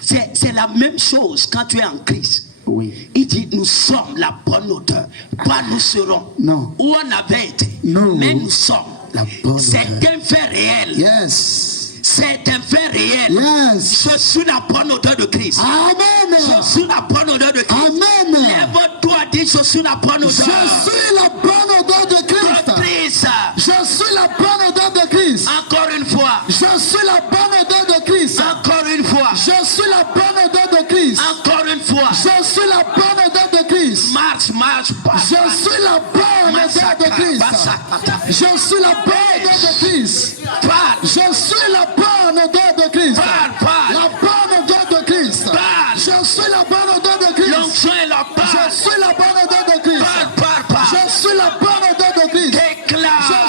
C'est la même chose quand tu es en Christ. Oui. Il dit nous sommes la bonne odeur. Pas nous serons. Non. Où on avait été. Non. Mais nous sommes. La bonne c'est odeur. un fait réel. C'est un fait réel. Je suis la bonne odeur de Christ. Amen. Je suis la bonne odeur de Christ. Amen. Lève-toi, dis je suis la bonne odeur. Je suis la bonne odeur de Christ. Je suis la bonne odeur de Christ. Encore une fois. Je suis la bonne odeur de Christ. Encore une fois. Je suis la bonne odeur de Christ. Encore une fois. Je suis la bonne odeur de Christ. Marche. Je suis la bonne odeur de Christ. Je suis la bonne odeur de Christ. Je suis la bonne odeur de Christ. La bonne odeur de Christ. Je suis la bonne odeur de Christ. L'onction est la bonne. Je suis la bonne odeur de Christ. Je suis la bonne odeur de Christ. Je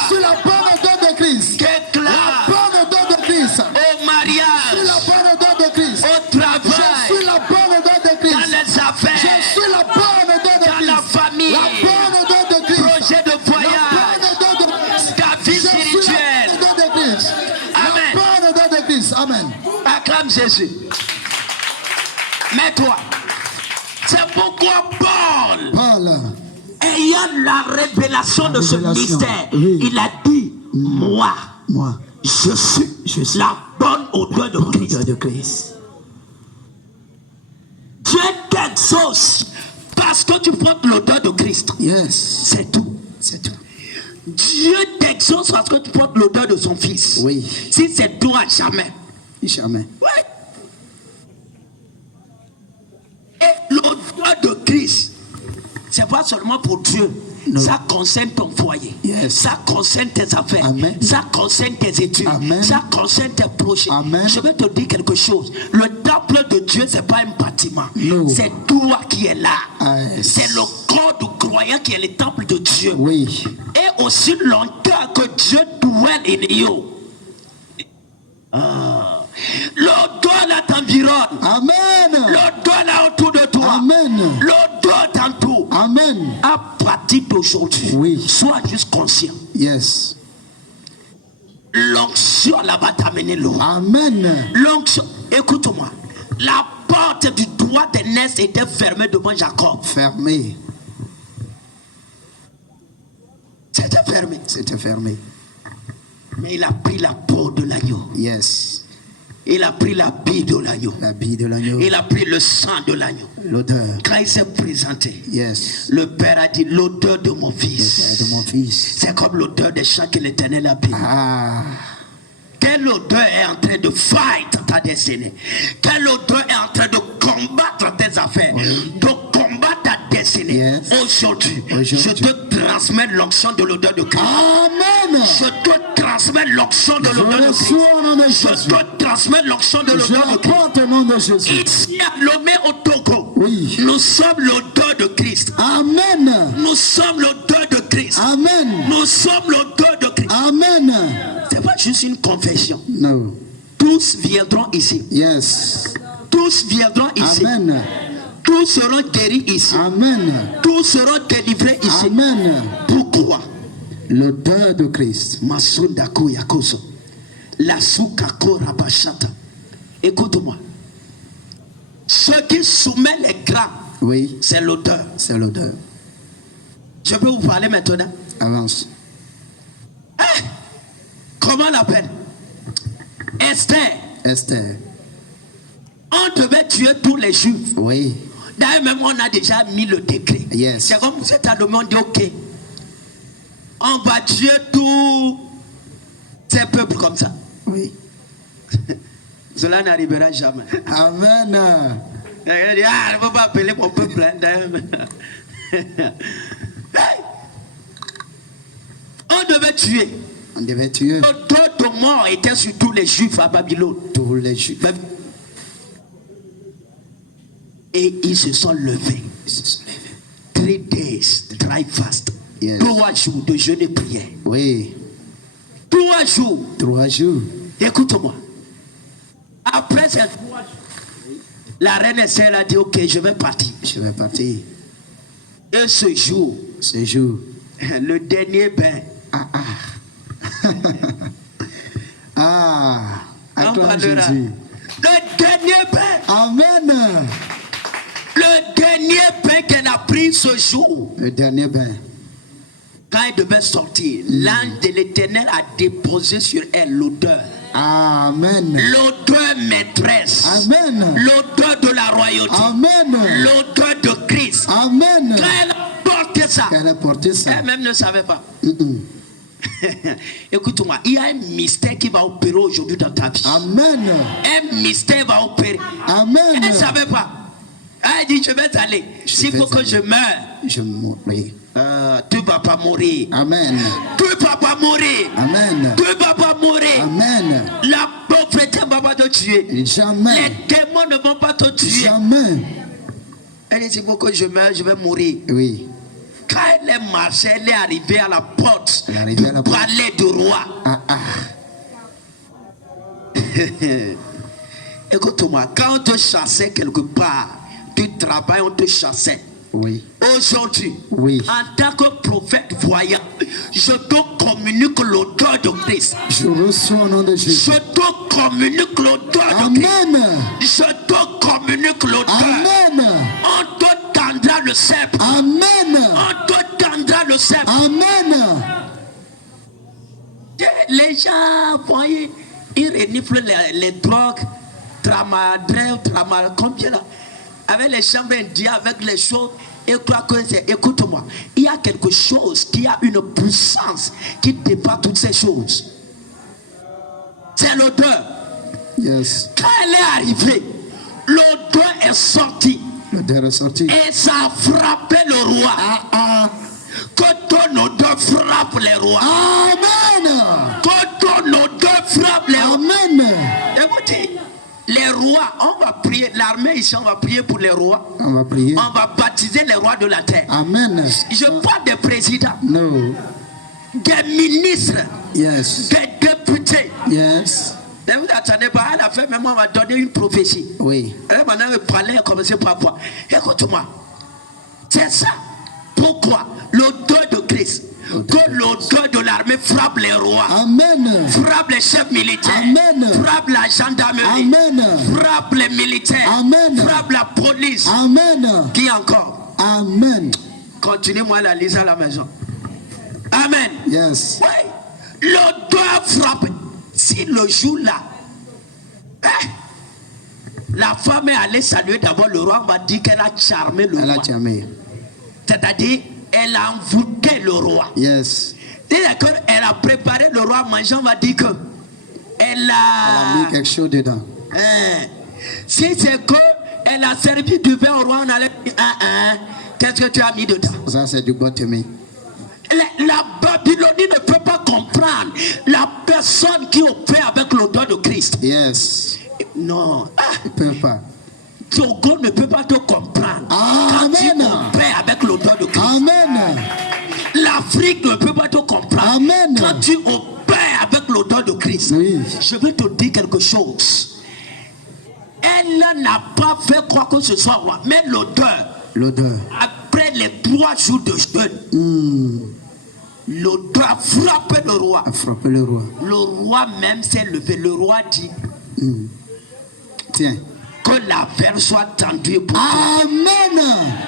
suis la bonne odeur de Christ. La bonne odeur de Christ. Au mariage. Je suis la bonne odeur de Christ. Au travail. Je suis la bonne odeur de Christ. Dans les affaires. Je suis la bonne odeur de Christ. Dans la famille. La bonne odeur de Christ. Projet de voyage. La bonne odeur de Christ. Ta vie spirituelle. La bonne odeur de Christ. Amen. La bonne odeur de Christ. Amen. Acclame Jésus. Mets-toi. C'est pourquoi Paul, ayant la révélation de ce mystère, il a dit, moi, je suis la bonne odeur de Christ. Dieu t'exauce parce que tu portes l'odeur de Christ. C'est tout. Dieu t'exauce parce que tu portes l'odeur de son Fils. Si c'est toi, jamais. Ouais. Et l'odeur de Christ, c'est pas seulement pour Dieu. Non. Ça concerne ton foyer. Ça concerne tes affaires. Amen. Ça concerne tes études. Amen. Ça concerne tes projets. Amen. Je vais te dire quelque chose. Le temple de Dieu, c'est pas un bâtiment. No. C'est toi qui es là. C'est le corps du croyant qui est le temple de Dieu. Et aussi longtemps que Dieu dwell in you. L'odeur là t'environne. Amen. L'odeur là autour de toi. Amen. L'odeur t'entoure. Amen. À partir d'aujourd'hui, sois juste conscient. L'onction là-bas t'amener l'eau. Amen. L'onction, écoute-moi. La porte du droit d'aînesse était fermée devant Jacob. Fermée. C'était fermé. Mais il a pris la peau de l'agneau. Il a pris l'habit de l'agneau. L'habit de l'agneau. Il a pris le sang de l'agneau. L'odeur. Quand il s'est présenté, Yes. le Père a dit l'odeur de mon L'odeur fils. de mon fils. C'est comme l'odeur des champs que l'Éternel a béni. Ah. Quelle odeur est en train de fight ta destinée? Quelle odeur est en train de combattre tes affaires? De combattre ta destinée. Yes. Aujourd'hui, je te transmets l'onction de l'odeur de Christ. Amen. Je te transmets l'onction de l'odeur de Christ. Reçois au nom de Je Jésus. te transmets l'onction de Je l'odeur de Christ. apporte au nom de Jésus. Ici à Lomé au Togo, Oui. nous sommes l'odeur de Christ. Amen. Nous sommes l'odeur de Christ. Amen. Nous sommes l'odeur de Christ. Amen. C'est pas juste une confession. No. Tous viendront ici. Yes. Tous viendront ici. Amen. Tous seront guéris ici. Amen. Tous seront délivrés ici. Amen. Pourquoi? L'odeur de Christ. Masundako Yakoso. La soukako rabashata. Écoute-moi. Ce qui soumet les grands, Oui. c'est l'odeur. C'est l'odeur. Je peux vous parler maintenant. Avance. Comment on l'appelle? Esther. Esther. On devait tuer tous les Juifs. Oui. D'ailleurs, même on a déjà mis le décret. Yes. C'est comme vous êtes à le monde, dit ok. On va tuer tous ces peuples comme ça. Oui. Cela n'arrivera jamais. Amen. Il dit, ah, ne faut pas appeler mon peuple. Hein, d'ailleurs. Hey! On devait tuer. On devait tuer L'odeur de mort était sur tous les Juifs à Babylone. tous les Juifs. Et ils se sont levés. Ils se sont levés. 3 days, dry fast. Yes. 3 jours de jeûne et prière. Oui. 3 jours. 3 jours. Écoute-moi. Après ces 3 jours, la reine Esther a dit, ok, je vais partir. Je vais partir. Et ce jour, le dernier bain. Acclame Jésus. Le dernier bain. Amen. Le dernier bain qu'elle a pris ce jour. Le dernier bain. Quand elle devait sortir, l'ange de l'Éternel a déposé sur elle l'odeur. Amen. L'odeur maîtresse. Amen. L'odeur de la royauté. Amen. L'odeur de Christ. Amen. Quand elle a porté ça, Elle a porté ça. elle-même ne savait pas. Écoute-moi, il y a un mystère qui va opérer aujourd'hui dans ta vie. Amen. Un mystère va opérer. Amen. Elle ne savait pas. Elle dit, je vais t'aller. S'il faut que je meure, je mourrai. tu ne vas pas mourir. Amen. Tu ne vas pas mourir. Amen. Tu ne vas pas mourir. Amen. La pauvreté ne va pas te tuer. Jamais. Les démons ne vont pas te tuer. Jamais. Elle dit, il faut que je meure, je vais mourir. Oui. Quand elle est marchée, elle est arrivée à la porte Elle du palais du roi. Écoute-moi, quand on te chassait quelque part, du travail, on te chassait. Oui. Aujourd'hui, Oui. en tant que prophète voyant, je te communique l'odeur de Christ. Je reçois au nom de Jésus. Je te communique l'odeur de Christ. Amen. Je te communique l'odeur. Amen. On te tendra le sceptre. Amen. On te tendra le sceptre. Amen. Les gens, voyez, ils reniflent les drogues, tramadrel, combien là, avec les chambres indiennes, avec les choses, et croient que c'est, écoute-moi, il y a quelque chose qui a une puissance qui dépasse toutes ces choses. C'est l'odeur. Yes. Quand elle est arrivée, l'odeur est sortie. L'odeur est sortie. Et ça a frappé le roi. Que ton odeur frappe les rois. Amen. Que ton odeur frappe les rois. Amen. Écoutez, les rois, on va prier, l'armée ici, on va prier pour les rois. On va prier. On va baptiser les rois de la terre. Amen. Je parle des présidents, No. des ministres, Yes. des députés. Yes. Ne vous attendez pas, à la fin, même on va donner une prophétie. Oui. Et maintenant, le palais a commencé par quoi? Écoute-moi. C'est ça. Pourquoi? L'odeur de Christ. Que l'odeur de l'armée frappe les rois. Amen. Frappe les chefs militaires. Amen. Frappe la gendarmerie. Amen. Frappe les militaires. Amen. Frappe la police. Amen. Qui encore? Amen. Continuez-moi à la lire à la maison. Amen. Yes. Oui. L'odeur frappe. Si le jour là, La femme est allée saluer d'abord le roi. On va dire qu'elle a charmé le roi. C'est-à-dire, elle a envoûté le roi. Yes. C'est-à-dire qu'elle a préparé le roi à manger. On va dire que elle a mis quelque chose dedans. Si c'est que elle a servi du vin au roi, on allait dire qu'est-ce que tu as mis dedans? Ça, c'est du bottomé. La Babylonie ne peut pas comprendre la personne qui opère avec l'odeur de Christ. Yes. Non. Il ne peut pas. Togo ne peut pas te comprendre. Quand tu opères avec l'odeur de Christ. Amen. L'Afrique ne peut pas te comprendre. Amen. Quand tu opères avec l'odeur de Christ. Oui. Je vais te dire quelque chose. Elle n'a pas fait quoi que ce soit, mais l'odeur. L'odeur. Après les 3 jours de jeûne, l'odeur a frappé le roi. Le roi même s'est levé. Le roi dit tiens, que la verge soit tendue pour toi. Amen.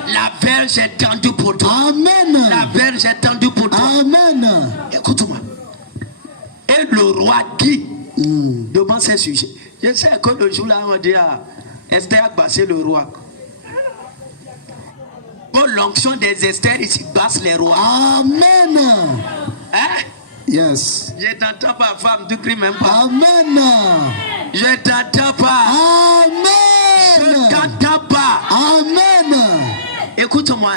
La verge est tendue pour toi. Amen. La verge est tendue pour toi. Amen. Écoute-moi. Et le roi dit devant ces sujets. Je sais que le jour là, on va dire Esther a passé le roi. Pour l'onction des Esther, ici passe les rois. Amen. Hein? Yes. Je t'entends pas, femme, tu cries même pas. Amen. Je t'entends pas. Amen. Je t'entends pas. Amen. Écoute-moi.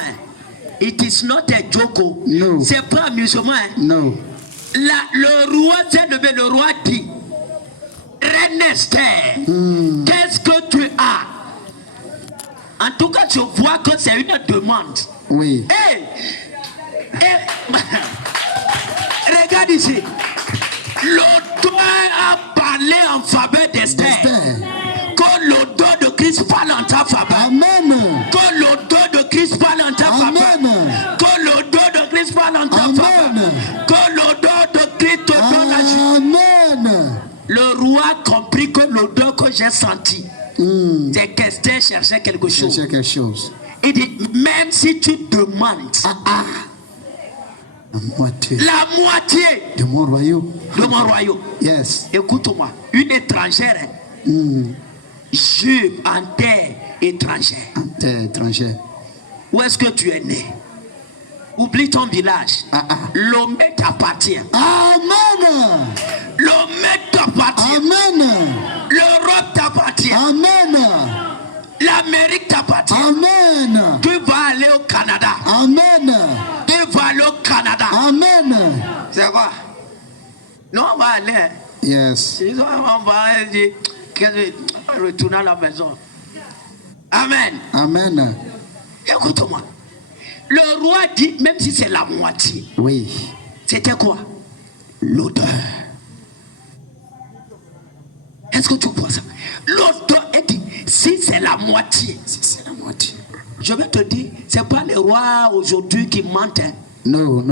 It is not a joke. No. C'est pas amusement. No. Le roi s'est levé, le roi dit, Reine Esther, qu'est-ce que tu as? En tout cas, je vois que c'est une demande. Oui. Regarde ici. L'auteur a parlé en faveur d'Esther. Que l'odeur de Christ parle en ta faveur. Amen. Que l'odeur de Christ parle en ta faveur. Que l'odeur de Christ parle en ta faveur. Que l'odeur de Christ te donne la joie. Amen. Le roi a compris que l'odeur que j'ai sentie, c'est qu'Esther cherchait quelque chose. Il dit, même si tu demandes la moitié de mon royaume. Yes. Écoute-moi, une étrangère, juive en terre étrangère. Où est-ce que tu es né? Oublie ton village. Lomé t'appartient. Amen. Lomé t'appartient. Amen. L'Europe t'appartient. Amen. L'Amérique t'appartient. Amen. Tu vas aller au Canada. Amen. Tu vas aller au Canada. Amen. C'est quoi? Non, on va aller. Yes. On va aller retourner à la maison. Amen. Amen. Écoute-moi. Le roi dit, même si c'est la moitié. Oui. C'était quoi? L'odeur. Est-ce que tu vois ça? L'odeur est dit, si c'est la moitié. Je vais te dire, c'est pas les rois aujourd'hui qui mentent. Hein? Non.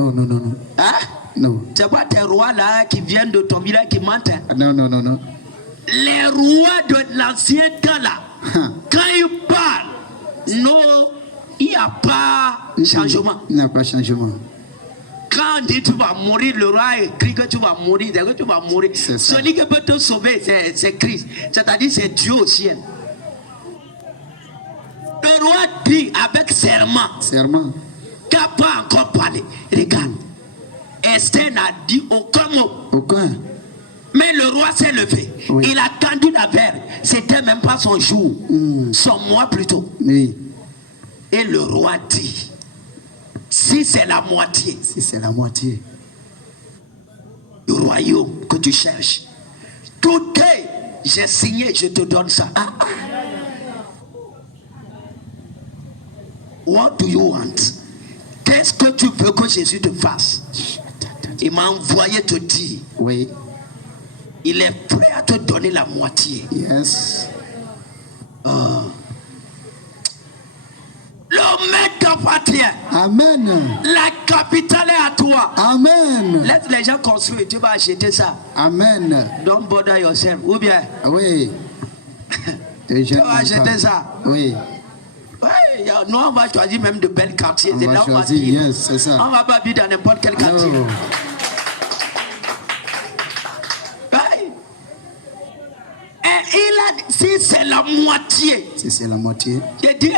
Hein? Non. C'est pas tes rois là qui viennent de ton village qui mentent. Hein? Non. Les rois de l'ancien temps là, quand ils parlent, non, il n'y a pas changement. Il n'y a pas changement. Quand on dit tu vas mourir, le roi écrit que tu vas mourir, c'est que tu vas mourir. Celui qui peut te sauver, c'est Christ. C'est-à-dire c'est Dieu au ciel. Le roi dit avec serment. Qui n'a pas encore parlé. Regarde. Esther n'a dit aucun mot. Mais le roi s'est levé. Oui. Il a tendu la verre. C'était même pas son jour. Son mois plutôt. Oui. Et le roi dit, si c'est la moitié. Du royaume que tu cherches. Tout est, j'ai signé, je te donne ça. What do you want? Qu'est-ce que tu veux que Jésus te fasse? Il m'a envoyé te dire. Oui. Il est prêt à te donner la moitié. Yes. Le maître t'appartient. Amen. La capitale est à toi. Amen. Laisse les gens construire. Tu vas acheter ça. Amen. Don't bother yourself. Ou bien. Oui. Tu vas acheter ça. Oui. Oui, nous on va choisir même de belles quartiers. On va choisir, yes, c'est ça. On va pas vivre dans n'importe quel quartier. Oui. Et Si c'est la moitié. Si c'est la moitié. Je dis,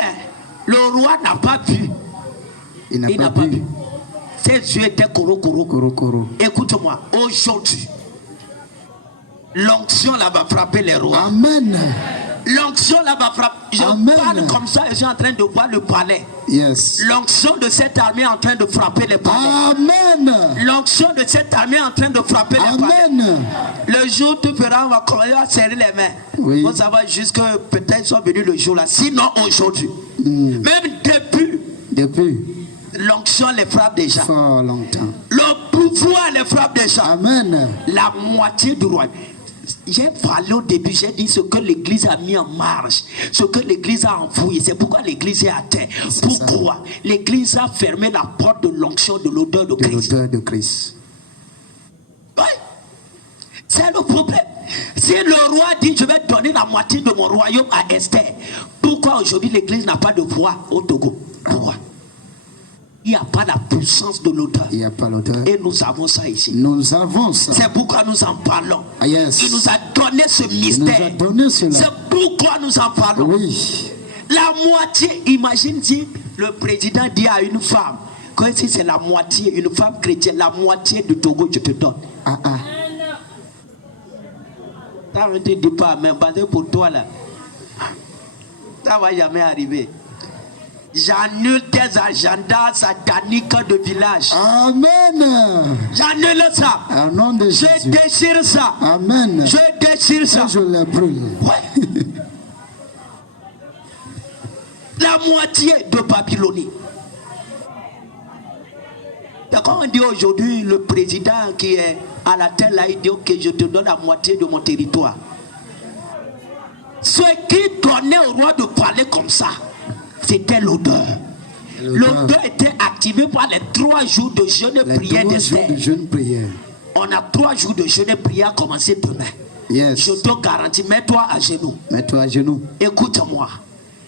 le roi n'a pas vu. Il n'a pas vu. Ses yeux étaient koro. Écoute-moi, aujourd'hui, l'onction là va frapper les rois. Amen. L'onction là va frapper. Je parle comme ça et je suis en train de voir le palais. Yes. L'onction de cette armée est en train de frapper les palais. Amen. L'onction de cette armée est en train de frapper les palais. Amen. Le jour où tu feras, on va serrer les mains. Oui. On savoir jusque peut-être sont venus le jour là. Sinon aujourd'hui. Même depuis. L'onction les frappe déjà. Fort longtemps. Le pouvoir les frappe déjà. Amen. La moitié du royaume. J'ai parlé au début, j'ai dit ce que l'église a mis en marche, ce que l'église a enfoui. C'est pourquoi l'église est à terre. Pourquoi l'église a fermé la porte de l'onction de l'odeur de Christ. L'odeur de Christ. Oui. C'est le problème. Si le roi dit je vais donner la moitié de mon royaume à Esther, pourquoi aujourd'hui l'église n'a pas de voix au Togo? Pourquoi? Il n'y a pas la puissance de l'odeur. Il n'y a pas l'odeur. Et nous avons ça ici. Nous avons ça. C'est pourquoi nous en parlons. Ah, yes. Il nous a donné ce mystère. Il nous a donné cela. C'est pourquoi nous en parlons. Oui. La moitié, imagine si le président dit à une femme, quand si c'est la moitié, une femme chrétienne, la moitié du Togo, je te donne. Ça ne te dit pas, mais basé pour toi là, ça ne va jamais arriver. J'annule tes agendas sataniques de village. Amen. J'annule ça. Au nom de Jésus. Je déchire ça. Amen. Je déchire ça. Et je les brûle. Ouais. La moitié de Babylonie. Quand on dit aujourd'hui le président qui est à la tête là, il dit ok, je te donne la moitié de mon territoire. Ce qui donnait au roi de parler comme ça, c'était l'odeur. L'odeur était activée par les 3 jours de jeûne et prière d'Esther. On a 3 jours de jeûne et prière à commencer demain. Yes. Je te garantis, mets-toi à genoux. Mets-toi à genoux. Écoute-moi.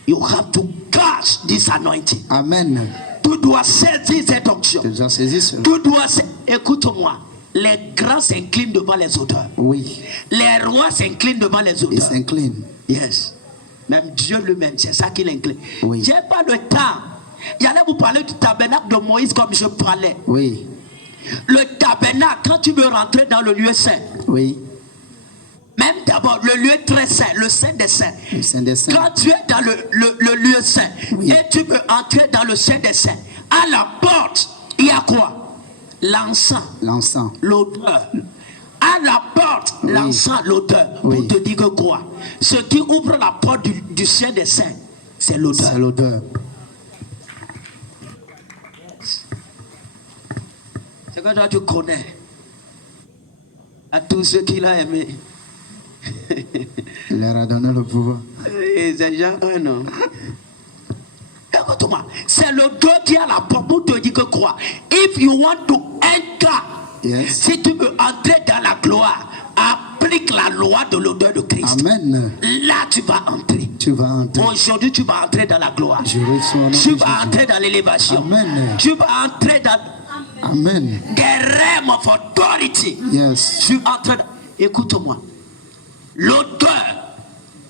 You have to catch this anointing. Amen. Tu dois saisir cette onction. Tu dois saisir cela. Tu dois écoute-moi. Les grands s'inclinent devant les odeurs. Oui. Les rois s'inclinent devant les odeurs. Ils s'inclinent. Yes. Même Dieu lui-même, c'est ça qu'il incline. Oui. J'ai pas le temps. J'allais vous parler du tabernacle de Moïse comme je parlais. Oui. Le tabernacle, quand tu veux rentrer dans le lieu saint. Oui. Même d'abord, le lieu très saint, le saint des saints. Le saint des saints. Quand tu es dans le lieu saint, oui, et tu veux entrer dans le saint des saints, à la porte, il y a quoi? L'encens. L'encens. L'odeur. À la porte, oui, l'encens, l'odeur. Oui. Pour te dire que quoi? Ce qui ouvre la porte du saint des saints, c'est l'odeur. C'est l'odeur. C'est que toi tu connais. À tous ceux qui l'ont aimé. Il leur a donné le pouvoir. Et c'est déjà un homme. Écoute-moi, c'est l'odeur qui a la porte pour te dire que quoi? If you want to enter, yes, si tu veux entrer dans la gloire, applique la loi de l'odeur de Christ. Amen. Là tu vas entrer. Tu vas entrer. Aujourd'hui tu vas entrer dans la gloire. Je reçois tu vas entrer dans l'élévation. Amen. Tu vas entrer dans Amen. Des realms of authority. Yes. Tu entres. Écoute-moi. L'odeur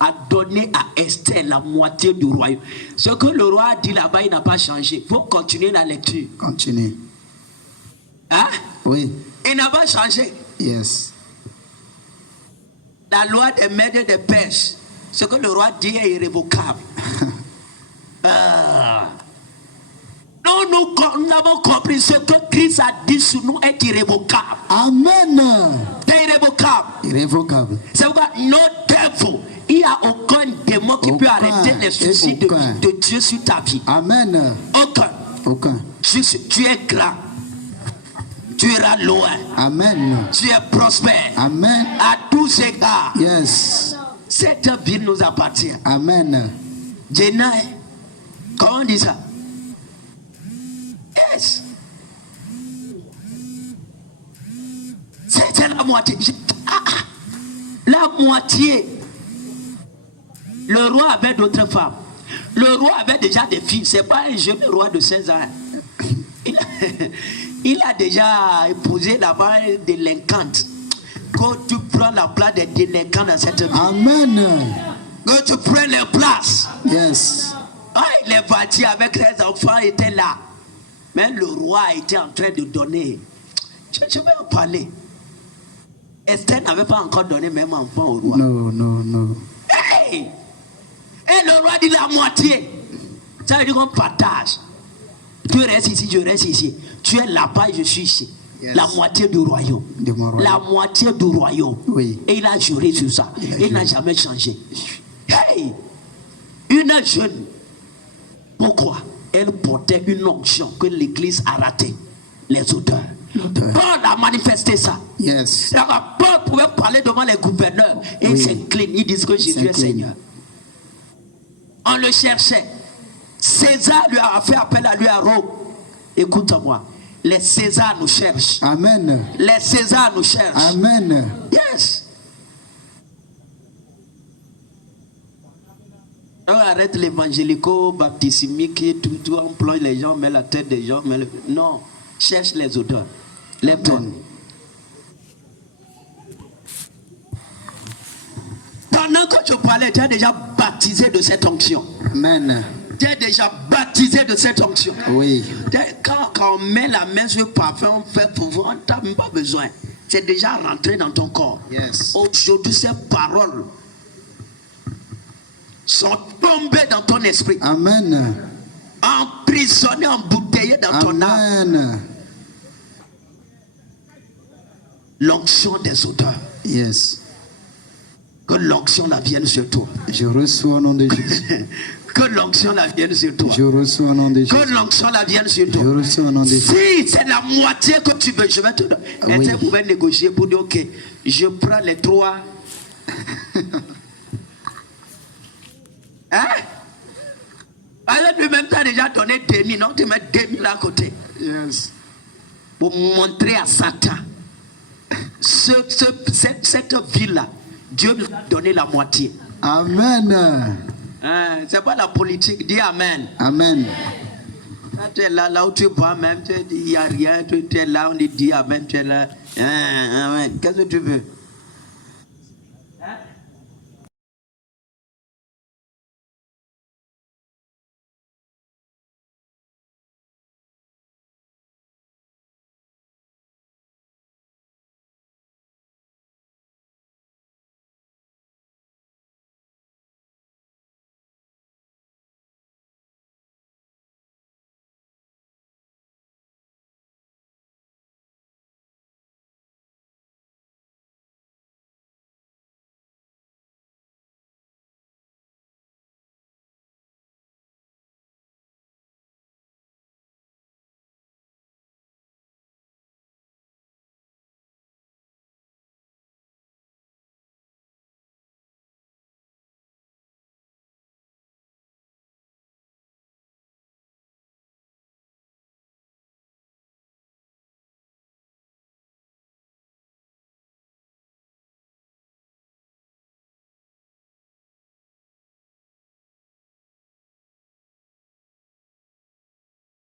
a donné à Esther la moitié du royaume. Ce que le roi a dit là-bas, il n'a pas changé. Il faut continuer la lecture. Continue. Hein? Oui. Il n'a pas changé. Yes. La loi des Mèdes et des Perses. Ce que le roi dit est irrévocable. Nous avons compris ce que Christ a dit sur nous est irrévocable. Amen. C'est irrévocable. Irrévocable. C'est pourquoi no devil, il n'y a aucun démon qui peut arrêter les soucis de Dieu sur ta vie. Amen. Aucun. Tu es grand. Tu iras loin. Amen. Tu es prospère. Amen. À tous égards. Yes. Cette ville nous appartient. Amen. Jénaï, comment on dit ça? Yes. C'est la moitié. La moitié. Le roi avait d'autres femmes. Le roi avait déjà des filles. C'est pas un jeune roi de 16 ans. Il a déjà épousé là-bas des délinquantes. Quand tu prends la place des délinquants dans cette ville. Amen. Que tu prennes leur place. Yes. Ah, il est parti avec les enfants, étaient là. Mais le roi était en train de donner. Je vais en parler. Esther n'avait pas encore donné même enfant au roi. Non. Hey! Et le roi dit la moitié. Ça veut dire qu'on partage. Tu restes ici, je reste ici. Tu es là-bas, je suis ici. Yes. La moitié du royaume. La moitié du royaume. Oui. Et il a juré sur ça. Il n'a jamais changé. Hey! Une jeune. Pourquoi? Elle portait une onction que l'église a ratée. Les auteurs. Paul a manifesté ça. Yes. Paul pouvait parler devant les gouverneurs et il s'incline. Ils disent que Jésus est Seigneur. On le cherchait. César lui a fait appel à lui à Rome. Écoute-moi. Les Césars nous cherchent. Amen. Les Césars nous cherchent. Amen. Yes. On arrête l'évangélico-baptismique, tout emploie les gens, met la tête des gens. Non. Cherche les auteurs. Les bonnes. Pendant que tu parlais, tu as déjà baptisé de cette onction. Amen. Tu es déjà baptisé de cette onction. Oui. Quand on met la main sur le parfum, on fait pouvoir, tu n'as même pas besoin. C'est déjà rentré dans ton corps. Yes. Aujourd'hui, ces paroles sont tombées dans ton esprit. Amen. Emprisonnées, embouteillées dans ton âme. Amen. L'onction des auteurs. Yes. Que l'onction la vienne sur toi. Je reçois au nom de Jésus. Que l'onction la vienne sur toi. Je reçois au nom de Jésus. Que l'onction la vienne sur toi. Je reçois au nom de Jésus. Si c'est la moitié que tu veux, je vais te donner. Oui. Vous pouvez négocier pour dire, ok, je prends les 3. Hein? Alors lui-même t'as déjà donné 2000, non? Tu mets 2000 à côté. Yes. Pour montrer à Satan, cette ville-là, Dieu nous a donné la moitié. Amen. Hein? C'est pas la politique, dis Amen. Amen. Quand tu es là où tu vois même, tu dis il n'y a rien, tu es là, on dit Amen, tu es là. Amen. Qu'est-ce que tu veux?